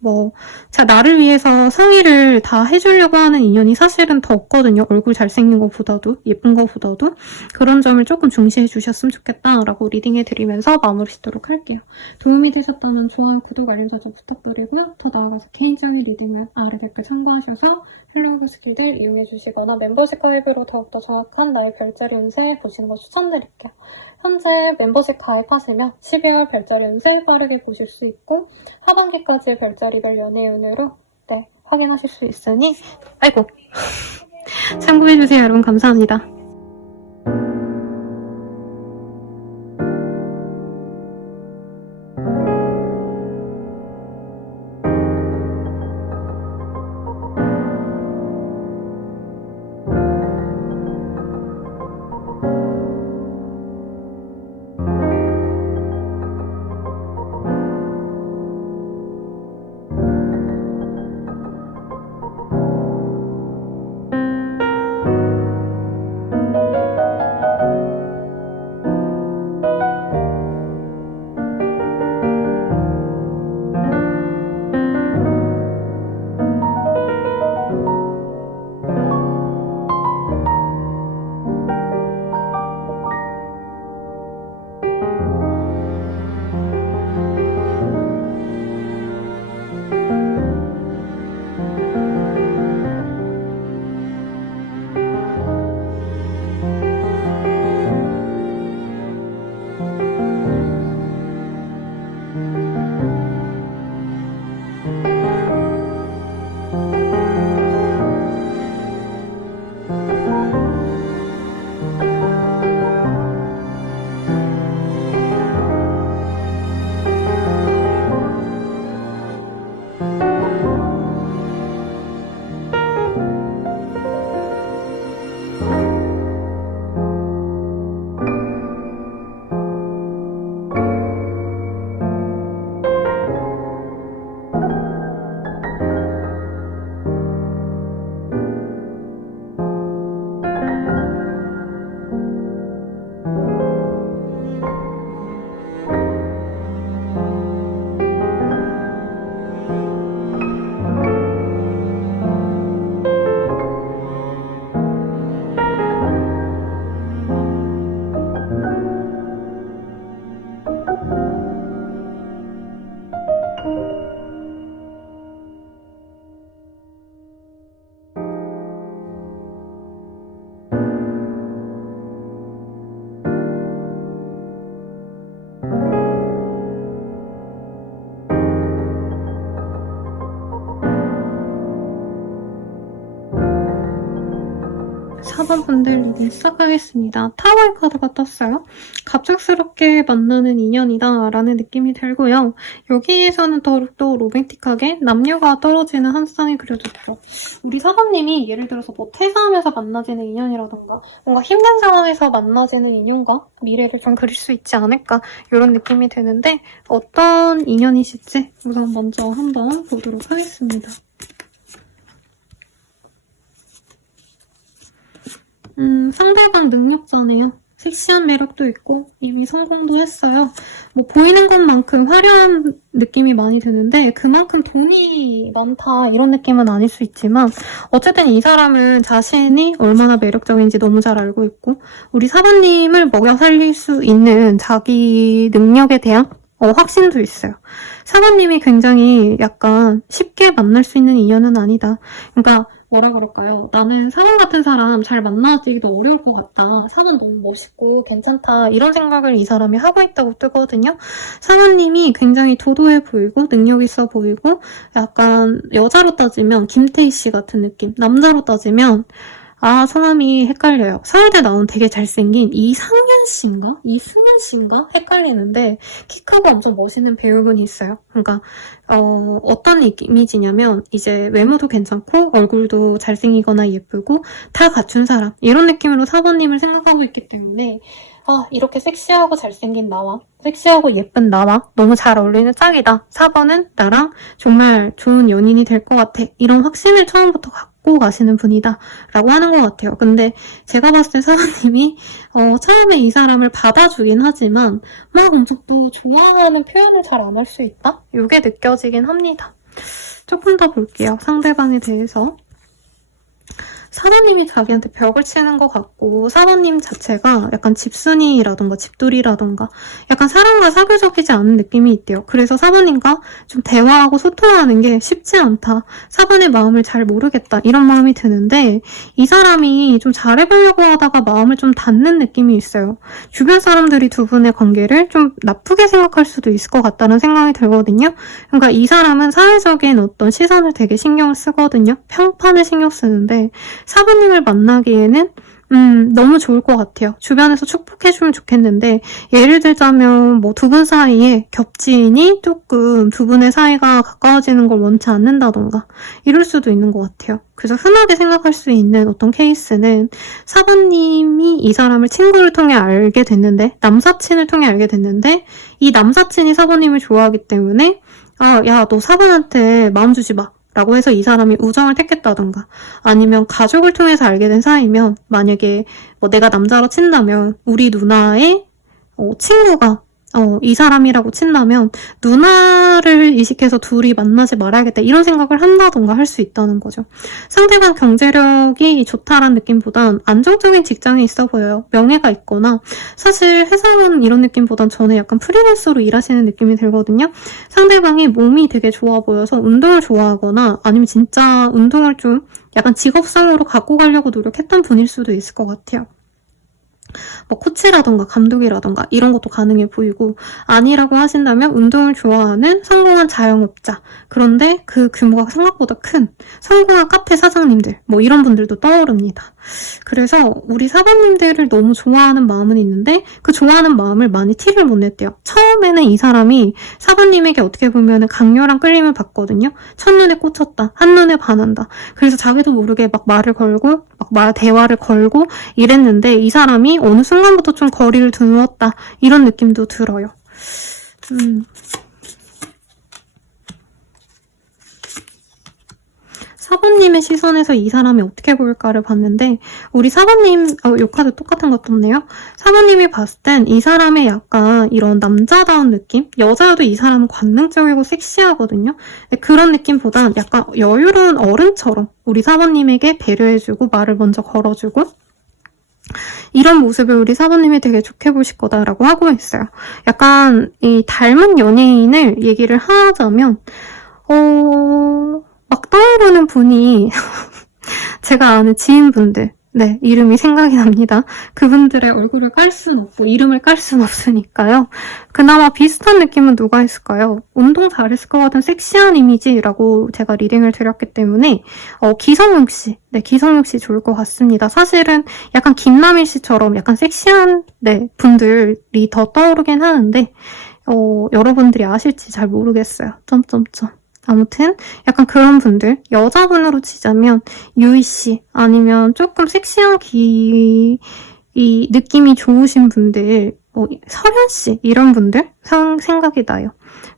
나를 위해서 상의를 다 해주려고 하는 인연이 사실은 더 없거든요. 얼굴 잘생긴 것보다도 예쁜 것보다도 그런 점을 조금 중시해 주셨으면 좋겠다라고 리딩해드리면서 마무리 짓도록 할게요. 도움이 되셨다면 좋아요, 구독, 알림 설정 부탁드리고요. 더 나아가서 개인적인 리딩은 아래 댓글 참고하셔서 헬로우브 스킬들 이용해주시거나 멤버십 가입으로 더욱더 정확한 나의 별자리 운세 보시는 거 추천드릴게요. 현재 멤버십 가입하시면 12월 별자리 운세 빠르게 보실 수 있고 하반기까지의 별자리별 연애 운으로 확인하실 수 있으니 참고해주세요. 여러분 감사합니다. 사번분들 리딩 시작하겠습니다. 타워의 카드가 떴어요. 갑작스럽게 만나는 인연이다 라는 느낌이 들고요. 여기에서는 더욱더 로맨틱하게 남녀가 떨어지는 한 쌍이 그려졌고 우리 사번님이 예를 들어서 퇴사하면서 만나지는 인연이라던가 뭔가 힘든 상황에서 만나지는 인연과 미래를 좀 그릴 수 있지 않을까 이런 느낌이 드는데 어떤 인연이실지 우선 먼저 한번 보도록 하겠습니다. 상대방 능력자네요. 섹시한 매력도 있고 이미 성공도 했어요. 보이는 것만큼 화려한 느낌이 많이 드는데 그만큼 돈이 많다 이런 느낌은 아닐 수 있지만 어쨌든 이 사람은 자신이 얼마나 매력적인지 너무 잘 알고 있고 우리 사부님을 먹여 살릴 수 있는 자기 능력에 대한 확신도 있어요. 사부님이 굉장히 약간 쉽게 만날 수 있는 인연은 아니다. 그러니까 뭐라 그럴까요? 나는 사원 같은 사람 잘 만나기도 어려울 것 같다. 사원 너무 멋있고 괜찮다. 이런 생각을 이 사람이 하고 있다고 뜨거든요. 사원님이 굉장히 도도해 보이고 능력 있어 보이고 약간 여자로 따지면 김태희 씨 같은 느낌. 남자로 따지면 성함이 헷갈려요. 서울대 나온 되게 잘생긴 이상현 씨인가? 이승현 씨인가? 헷갈리는데 키 크고 엄청 멋있는 배우분이 있어요. 그러니까 어떤 이미지냐면 이제 외모도 괜찮고 얼굴도 잘생기거나 예쁘고 다 갖춘 사람 이런 느낌으로 사부님을 생각하고 있기 때문에 이렇게 섹시하고 잘생긴 나와 섹시하고 예쁜 나와 너무 잘 어울리는 짝이다. 4번은 나랑 정말 좋은 연인이 될 것 같아. 이런 확신을 처음부터 갖고 갖고 가시는 분이다 라고 하는 것 같아요. 근데 제가 봤을 때 사모님이 처음에 이 사람을 받아주긴 하지만 막 엄청 또 좋아하는 표현을 잘 안 할 수 있다? 이게 느껴지긴 합니다. 조금 더 볼게요. 상대방에 대해서. 사모님이 자기한테 벽을 치는 것 같고 사모님 자체가 약간 집순이라던가 집돌이라던가 약간 사람과 사교적이지 않은 느낌이 있대요. 그래서 사모님과 좀 대화하고 소통하는 게 쉽지 않다. 사모의 마음을 잘 모르겠다. 이런 마음이 드는데 이 사람이 좀 잘해보려고 하다가 마음을 좀 닫는 느낌이 있어요. 주변 사람들이 두 분의 관계를 좀 나쁘게 생각할 수도 있을 것 같다는 생각이 들거든요. 그러니까 이 사람은 사회적인 어떤 시선을 되게 신경을 쓰거든요. 평판을 신경 쓰는데 사부님을 만나기에는 너무 좋을 것 같아요. 주변에서 축복해주면 좋겠는데 예를 들자면 뭐 두 분 사이에 겹지인이 조금 두 분의 사이가 가까워지는 걸 원치 않는다던가 이럴 수도 있는 것 같아요. 그래서 흔하게 생각할 수 있는 어떤 케이스는 사부님이 이 사람을 친구를 통해 알게 됐는데 남사친을 통해 알게 됐는데 이 남사친이 사부님을 좋아하기 때문에 야, 너 사부한테 마음 주지 마. 라고 해서 이 사람이 우정을 택했다던가 아니면 가족을 통해서 알게 된 사이면 만약에 뭐 내가 남자로 친다면 우리 누나의 친구가 이 사람이라고 친다면 누나를 이식해서 둘이 만나지 말아야겠다 이런 생각을 한다던가 할 수 있다는 거죠. 상대방 경제력이 좋다라는 느낌보단 안정적인 직장에 있어 보여요. 명예가 있거나 사실 회사원 이런 느낌보단 저는 약간 프리랜서로 일하시는 느낌이 들거든요. 상대방이 몸이 되게 좋아 보여서 운동을 좋아하거나 아니면 진짜 운동을 좀 약간 직업성으로 갖고 가려고 노력했던 분일 수도 있을 것 같아요. 뭐 코치라던가 감독이라던가 이런 것도 가능해 보이고 아니라고 하신다면 운동을 좋아하는 성공한 자영업자 그런데 그 규모가 생각보다 큰 성공한 카페 사장님들 뭐 이런 분들도 떠오릅니다. 그래서 우리 사부님들을 너무 좋아하는 마음은 있는데 그 좋아하는 마음을 많이 티를 못 냈대요. 처음에는 이 사람이 사부님에게 어떻게 보면 강렬한 끌림을 받거든요. 첫눈에 꽂혔다. 한눈에 반한다. 그래서 자기도 모르게 막 말을 걸고 대화를 걸고 이랬는데 이 사람이 어느 순간부터 좀 거리를 두었다. 이런 느낌도 들어요. 사부님의 시선에서 이 사람이 어떻게 보일까를 봤는데 우리 사부님, 요 카드 똑같은 거 떴네요. 사부님이 봤을 땐 이 사람의 약간 이런 남자다운 느낌? 여자여도 이 사람은 관능적이고 섹시하거든요. 그런 느낌보단 약간 여유로운 어른처럼 우리 사부님에게 배려해주고 말을 먼저 걸어주고 이런 모습을 우리 사부님이 되게 좋게 보실 거다라고 하고 있어요. 약간 이 닮은 연예인을 얘기를 하자면 막 떠오르는 분이 제가 아는 지인분들 네, 이름이 생각이 납니다. 그분들의 얼굴을 깔 수는 없고 이름을 깔 수는 없으니까요. 그나마 비슷한 느낌은 누가 있을까요? 운동 잘했을 것 같은 섹시한 이미지라고 제가 리딩을 드렸기 때문에 기성용 씨, 네, 기성용 씨 좋을 것 같습니다. 사실은 약간 김남일 씨처럼 약간 섹시한 네, 분들이 더 떠오르긴 하는데 여러분들이 아실지 잘 모르겠어요. 점점점. 아무튼 약간 그런 분들 여자분으로 치자면 유이씨 아니면 조금 섹시한 이 느낌이 좋으신 분들 설현씨 이런 분들 생각이 나요.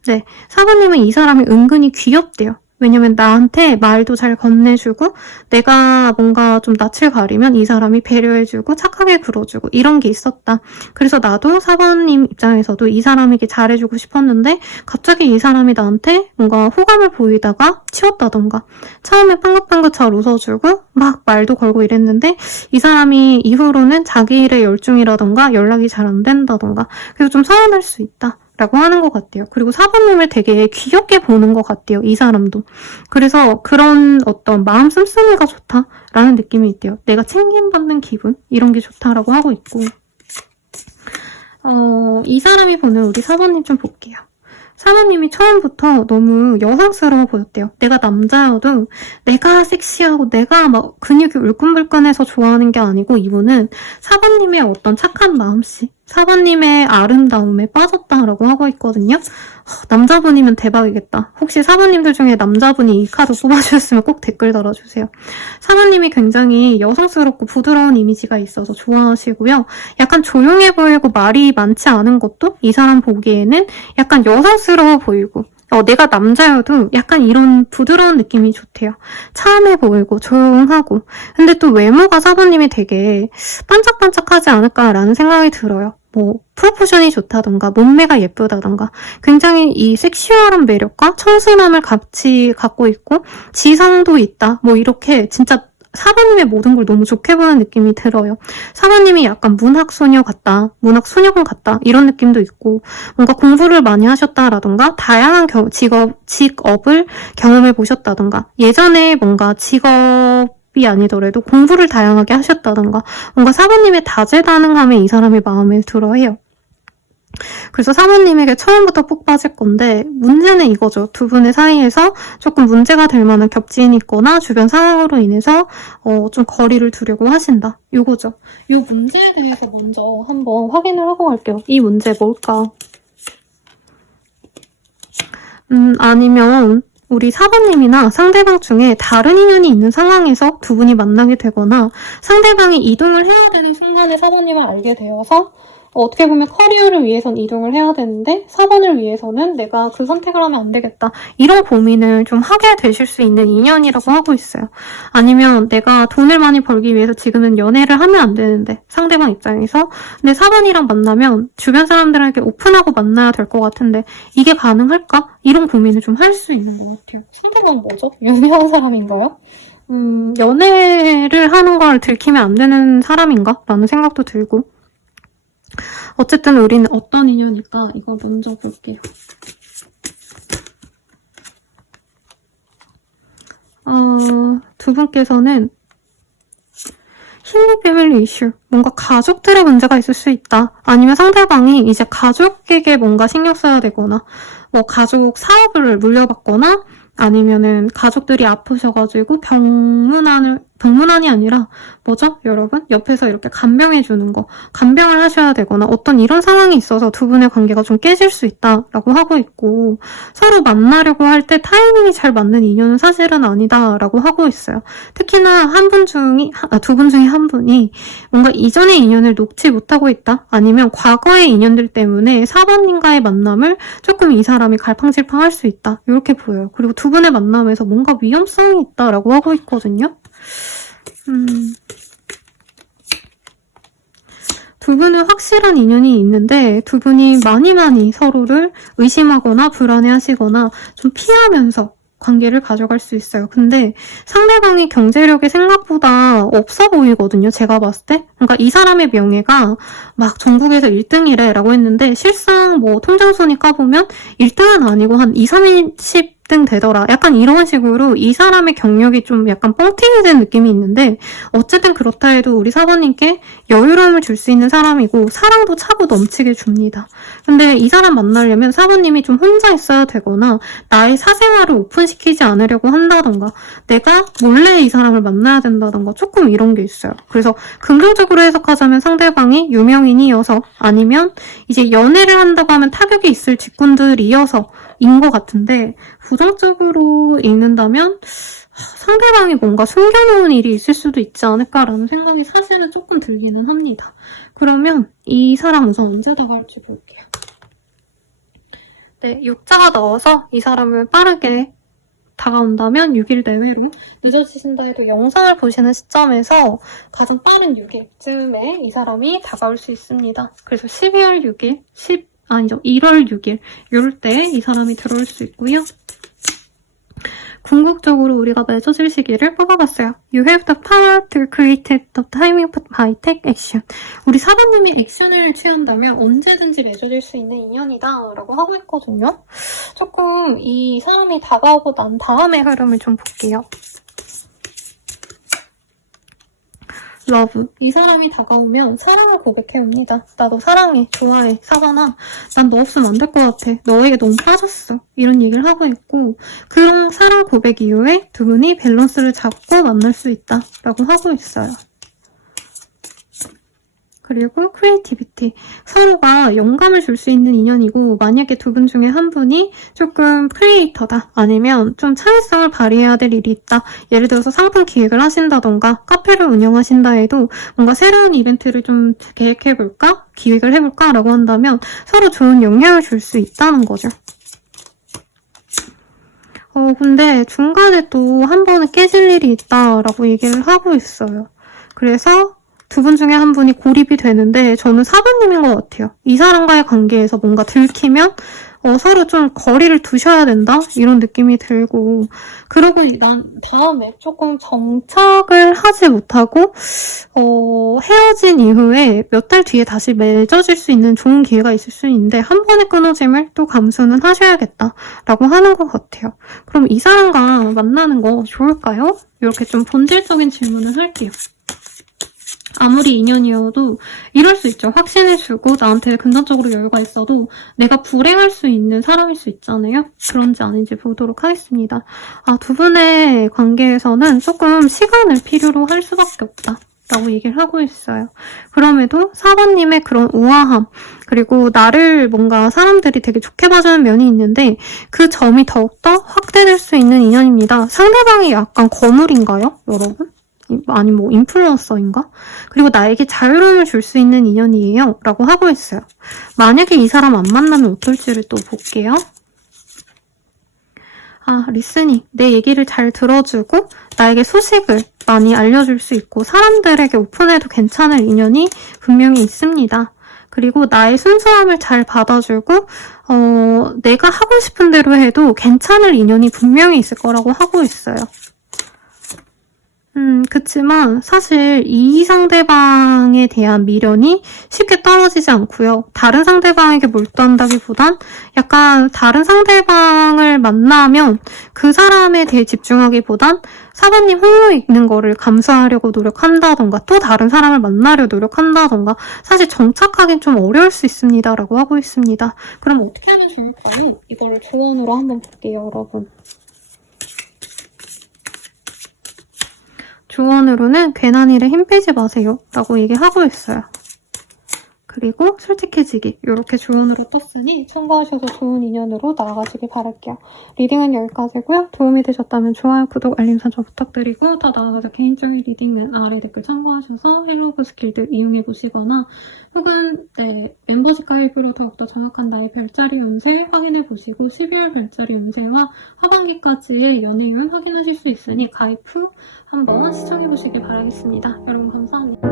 네, 사부님은 이 사람이 은근히 귀엽대요. 왜냐면 나한테 말도 잘 건네주고 내가 뭔가 좀 낯을 가리면 이 사람이 배려해주고 착하게 굴어주고 이런 게 있었다. 그래서 나도 사부님 입장에서도 이 사람에게 잘해주고 싶었는데 갑자기 이 사람이 나한테 뭔가 호감을 보이다가 치웠다던가 처음에 빵긋빵긋 잘 웃어주고 막 말도 걸고 이랬는데 이 사람이 이후로는 자기 일에 열중이라던가 연락이 잘 안 된다던가 그래서 좀 서운할 수 있다. 라고 하는 것 같아요. 그리고 사부님을 되게 귀엽게 보는 것 같아요. 이 사람도. 그래서 그런 어떤 마음 씀씀이가 좋다라는 느낌이 있대요. 내가 챙김받는 기분? 이런 게 좋다라고 하고 있고 이 사람이 보는 우리 사부님 좀 볼게요. 사부님이 처음부터 너무 여성스러워 보였대요. 내가 남자여도 내가 섹시하고 내가 막 근육이 울끈불끈해서 좋아하는 게 아니고 이분은 사부님의 어떤 착한 마음씨, 사부님의 아름다움에 빠졌다라고 하고 있거든요. 남자분이면 대박이겠다. 혹시 사부님들 중에 남자분이 이 카드 뽑아주셨으면 꼭 댓글 달아주세요. 사부님이 굉장히 여성스럽고 부드러운 이미지가 있어서 좋아하시고요. 약간 조용해 보이고 말이 많지 않은 것도 이 사람 보기에는 약간 여성스러워 보이고 내가 남자여도 약간 이런 부드러운 느낌이 좋대요. 참해 보이고 조용하고. 근데 또 외모가 사부님이 되게 반짝반짝하지 않을까라는 생각이 들어요. 뭐 프로포션이 좋다던가 몸매가 예쁘다던가 굉장히 이 섹슈얼한 매력과 청순함을 같이 갖고 있고 지성도 있다. 뭐 이렇게 진짜 사부님의 모든 걸 너무 좋게 보는 느낌이 들어요. 사부님이 약간 문학소녀 같다, 문학소녀분 같다 이런 느낌도 있고 뭔가 공부를 많이 하셨다라던가 다양한 직업을 경험해 보셨다던가 예전에 뭔가 직업이 아니더라도 공부를 다양하게 하셨다던가 뭔가 사부님의 다재다능함에 이 사람이 마음에 들어해요. 그래서 사모님에게 처음부터 푹 빠질 건데 문제는 이거죠. 두 분의 사이에서 조금 문제가 될 만한 겹지인이 있거나 주변 상황으로 인해서 좀 거리를 두려고 하신다. 이거죠. 이 문제에 대해서 먼저 한번 확인을 하고 갈게요. 이 문제 뭘까? 아니면 우리 사부님이나 상대방 중에 다른 인연이 있는 상황에서 두 분이 만나게 되거나 상대방이 이동을 해야 되는 순간에 사부님을 알게 되어서 어떻게 보면 커리어를 위해선 이동을 해야 되는데 사번을 위해서는 내가 그 선택을 하면 안 되겠다. 이런 고민을 좀 하게 되실 수 있는 인연이라고 하고 있어요. 아니면 내가 돈을 많이 벌기 위해서 지금은 연애를 하면 안 되는데 상대방 입장에서 근데 사번이랑 만나면 주변 사람들에게 오픈하고 만나야 될 것 같은데 이게 가능할까? 이런 고민을 좀 할 수 있는 것 같아요. 상대방 뭐죠? 연애하는 사람인가요? 연애를 하는 걸 들키면 안 되는 사람인가? 라는 생각도 들고 어쨌든 우리는 어떤 인연일까? 이거 먼저 볼게요. 두 분께서는 힐링 패밀리 이슈, 뭔가 가족들의 문제가 있을 수 있다. 아니면 상대방이 이제 가족에게 뭔가 신경 써야 되거나 뭐 가족 사업을 물려받거나 아니면은 가족들이 아프셔가지고 병문안이 아니라 뭐죠? 여러분? 옆에서 이렇게 간병해주는 거. 간병을 하셔야 되거나 어떤 이런 상황이 있어서 두 분의 관계가 좀 깨질 수 있다라고 하고 있고 서로 만나려고 할 때 타이밍이 잘 맞는 인연은 사실은 아니다라고 하고 있어요. 특히나 두 분 중에 한 분이 뭔가 이전의 인연을 놓지 못하고 있다? 아니면 과거의 인연들 때문에 사번님과의 만남을 조금 이 사람이 갈팡질팡할 수 있다. 이렇게 보여요. 그리고 두 분의 만남에서 뭔가 위험성이 있다라고 하고 있거든요. 두 분은 확실한 인연이 있는데 두 분이 많이 서로를 의심하거나 불안해하시거나 좀 피하면서 관계를 가져갈 수 있어요. 근데 상대방이 경제력이 생각보다 없어 보이거든요. 제가 봤을 때. 그러니까 이 사람의 명예가 막 전국에서 1등이래 라고 했는데 실상 뭐 통장순위 까보면 1등은 아니고 한 2, 30등 되더라. 약간 이런 식으로 이 사람의 경력이 좀 약간 뻥튀기 된 느낌이 있는데 어쨌든 그렇다 해도 우리 사모님께 여유로움을 줄 수 있는 사람이고 사랑도 차고 넘치게 줍니다. 근데 이 사람 만나려면 사모님이 좀 혼자 있어야 되거나 나의 사생활을 오픈시키지 않으려고 한다던가 내가 몰래 이 사람을 만나야 된다던가 조금 이런 게 있어요. 그래서 긍정적으로 해석하자면 상대방이 유명인이어서 아니면 이제 연애를 한다고 하면 타격이 있을 직군들이어서 인 것 같은데 부정적으로 읽는다면 상대방이 뭔가 숨겨놓은 일이 있을 수도 있지 않을까라는 생각이 사실은 조금 들기는 합니다. 그러면 이 사람 우선 언제 다가올지 볼게요. 네, 6자가 넣어서 이 사람을 빠르게 다가온다면 6일 내외로 늦어지신다 해도 영상을 보시는 시점에서 가장 빠른 6일쯤에 이 사람이 다가올 수 있습니다. 그래서 12월 6일, 1월 6일 이럴 때 이 사람이 들어올 수 있고요. 궁극적으로 우리가 맺어질 시기를 뽑아봤어요. You have the power to create the timing by take action. 우리 사부님이 액션을 취한다면 언제든지 맺어질 수 있는 인연이다 라고 하고 있거든요. 조금 이 사람이 다가오고 난 다음의 흐름을 좀 볼게요. 러브. 이 사람이 다가오면 사랑을 고백해옵니다. 나 너 사랑해, 좋아해, 사과나 난 너 없으면 안 될 것 같아. 너에게 너무 빠졌어. 이런 얘기를 하고 있고 그런 사랑 고백 이후에 두 분이 밸런스를 잡고 만날 수 있다 라고 하고 있어요. 그리고 크리에이티비티. 서로가 영감을 줄 수 있는 인연이고 만약에 두 분 중에 한 분이 조금 크리에이터다 아니면 좀 창의성을 발휘해야 될 일이 있다. 예를 들어서 상품 기획을 하신다던가 카페를 운영하신다 해도 뭔가 새로운 이벤트를 좀 계획해볼까? 기획을 해볼까? 라고 한다면 서로 좋은 영향을 줄 수 있다는 거죠. 근데 중간에 또 한 번은 깨질 일이 있다라고 얘기를 하고 있어요. 그래서 두 분 중에 한 분이 고립이 되는데 저는 4번님인 것 같아요. 이 사람과의 관계에서 뭔가 들키면 서로 좀 거리를 두셔야 된다? 이런 느낌이 들고 그러고 난 다음에 조금 정착을 하지 못하고 헤어진 이후에 몇 달 뒤에 다시 맺어질 수 있는 좋은 기회가 있을 수 있는데 한 번의 끊어짐을 또 감수는 하셔야겠다라고 하는 것 같아요. 그럼 이 사람과 만나는 거 좋을까요? 이렇게 좀 본질적인 질문을 할게요. 아무리 인연이어도 이럴 수 있죠. 확신을 주고 나한테 금전적으로 여유가 있어도 내가 불행할 수 있는 사람일 수 있잖아요. 그런지 아닌지 보도록 하겠습니다. 두 분의 관계에서는 조금 시간을 필요로 할 수밖에 없다. 라고 얘기를 하고 있어요. 그럼에도 4번님의 그런 우아함, 그리고 나를 뭔가 사람들이 되게 좋게 봐주는 면이 있는데 그 점이 더욱더 확대될 수 있는 인연입니다. 상대방이 약간 거물인가요, 여러분? 아니 뭐 인플루언서인가? 그리고 나에게 자유로움을 줄 수 있는 인연이에요 라고 하고 있어요. 만약에 이 사람 안 만나면 어떨지를 또 볼게요. 리스닝. 내 얘기를 잘 들어주고 나에게 소식을 많이 알려줄 수 있고 사람들에게 오픈해도 괜찮을 인연이 분명히 있습니다. 그리고 나의 순수함을 잘 받아주고 내가 하고 싶은 대로 해도 괜찮을 인연이 분명히 있을 거라고 하고 있어요. 그치만 사실 이 상대방에 대한 미련이 쉽게 떨어지지 않고요. 다른 상대방에게 몰두한다기보단 약간 다른 상대방을 만나면 그 사람에 대해 집중하기보단 4번님 홀로 있는 거를 감수하려고 노력한다던가 또 다른 사람을 만나려 노력한다던가 사실 정착하긴 좀 어려울 수 있습니다. 라고 하고 있습니다. 그럼 어떻게 하면 좋을까요? 이걸 조언으로 한번 볼게요, 여러분. 조언으로는 괜한 일에 힘 빼지 마세요 라고 얘기하고 있어요. 그리고 솔직해지기 이렇게 조언으로 떴으니 참고하셔서 좋은 인연으로 나아가시길 바랄게요. 리딩은 여기까지고요. 도움이 되셨다면 좋아요, 구독, 알림 설정 부탁드리고 더 나아가서 개인적인 리딩은 아래 댓글 참고하셔서 헬로우브 스킬들 이용해보시거나 혹은 멤버십 가입으로 더욱더 정확한 나의 별자리 운세 확인해보시고 12월 별자리 운세와 하반기까지의 연애運확인하실 수 있으니 가입 후 한번 시청해보시길 바라겠습니다. 여러분 감사합니다.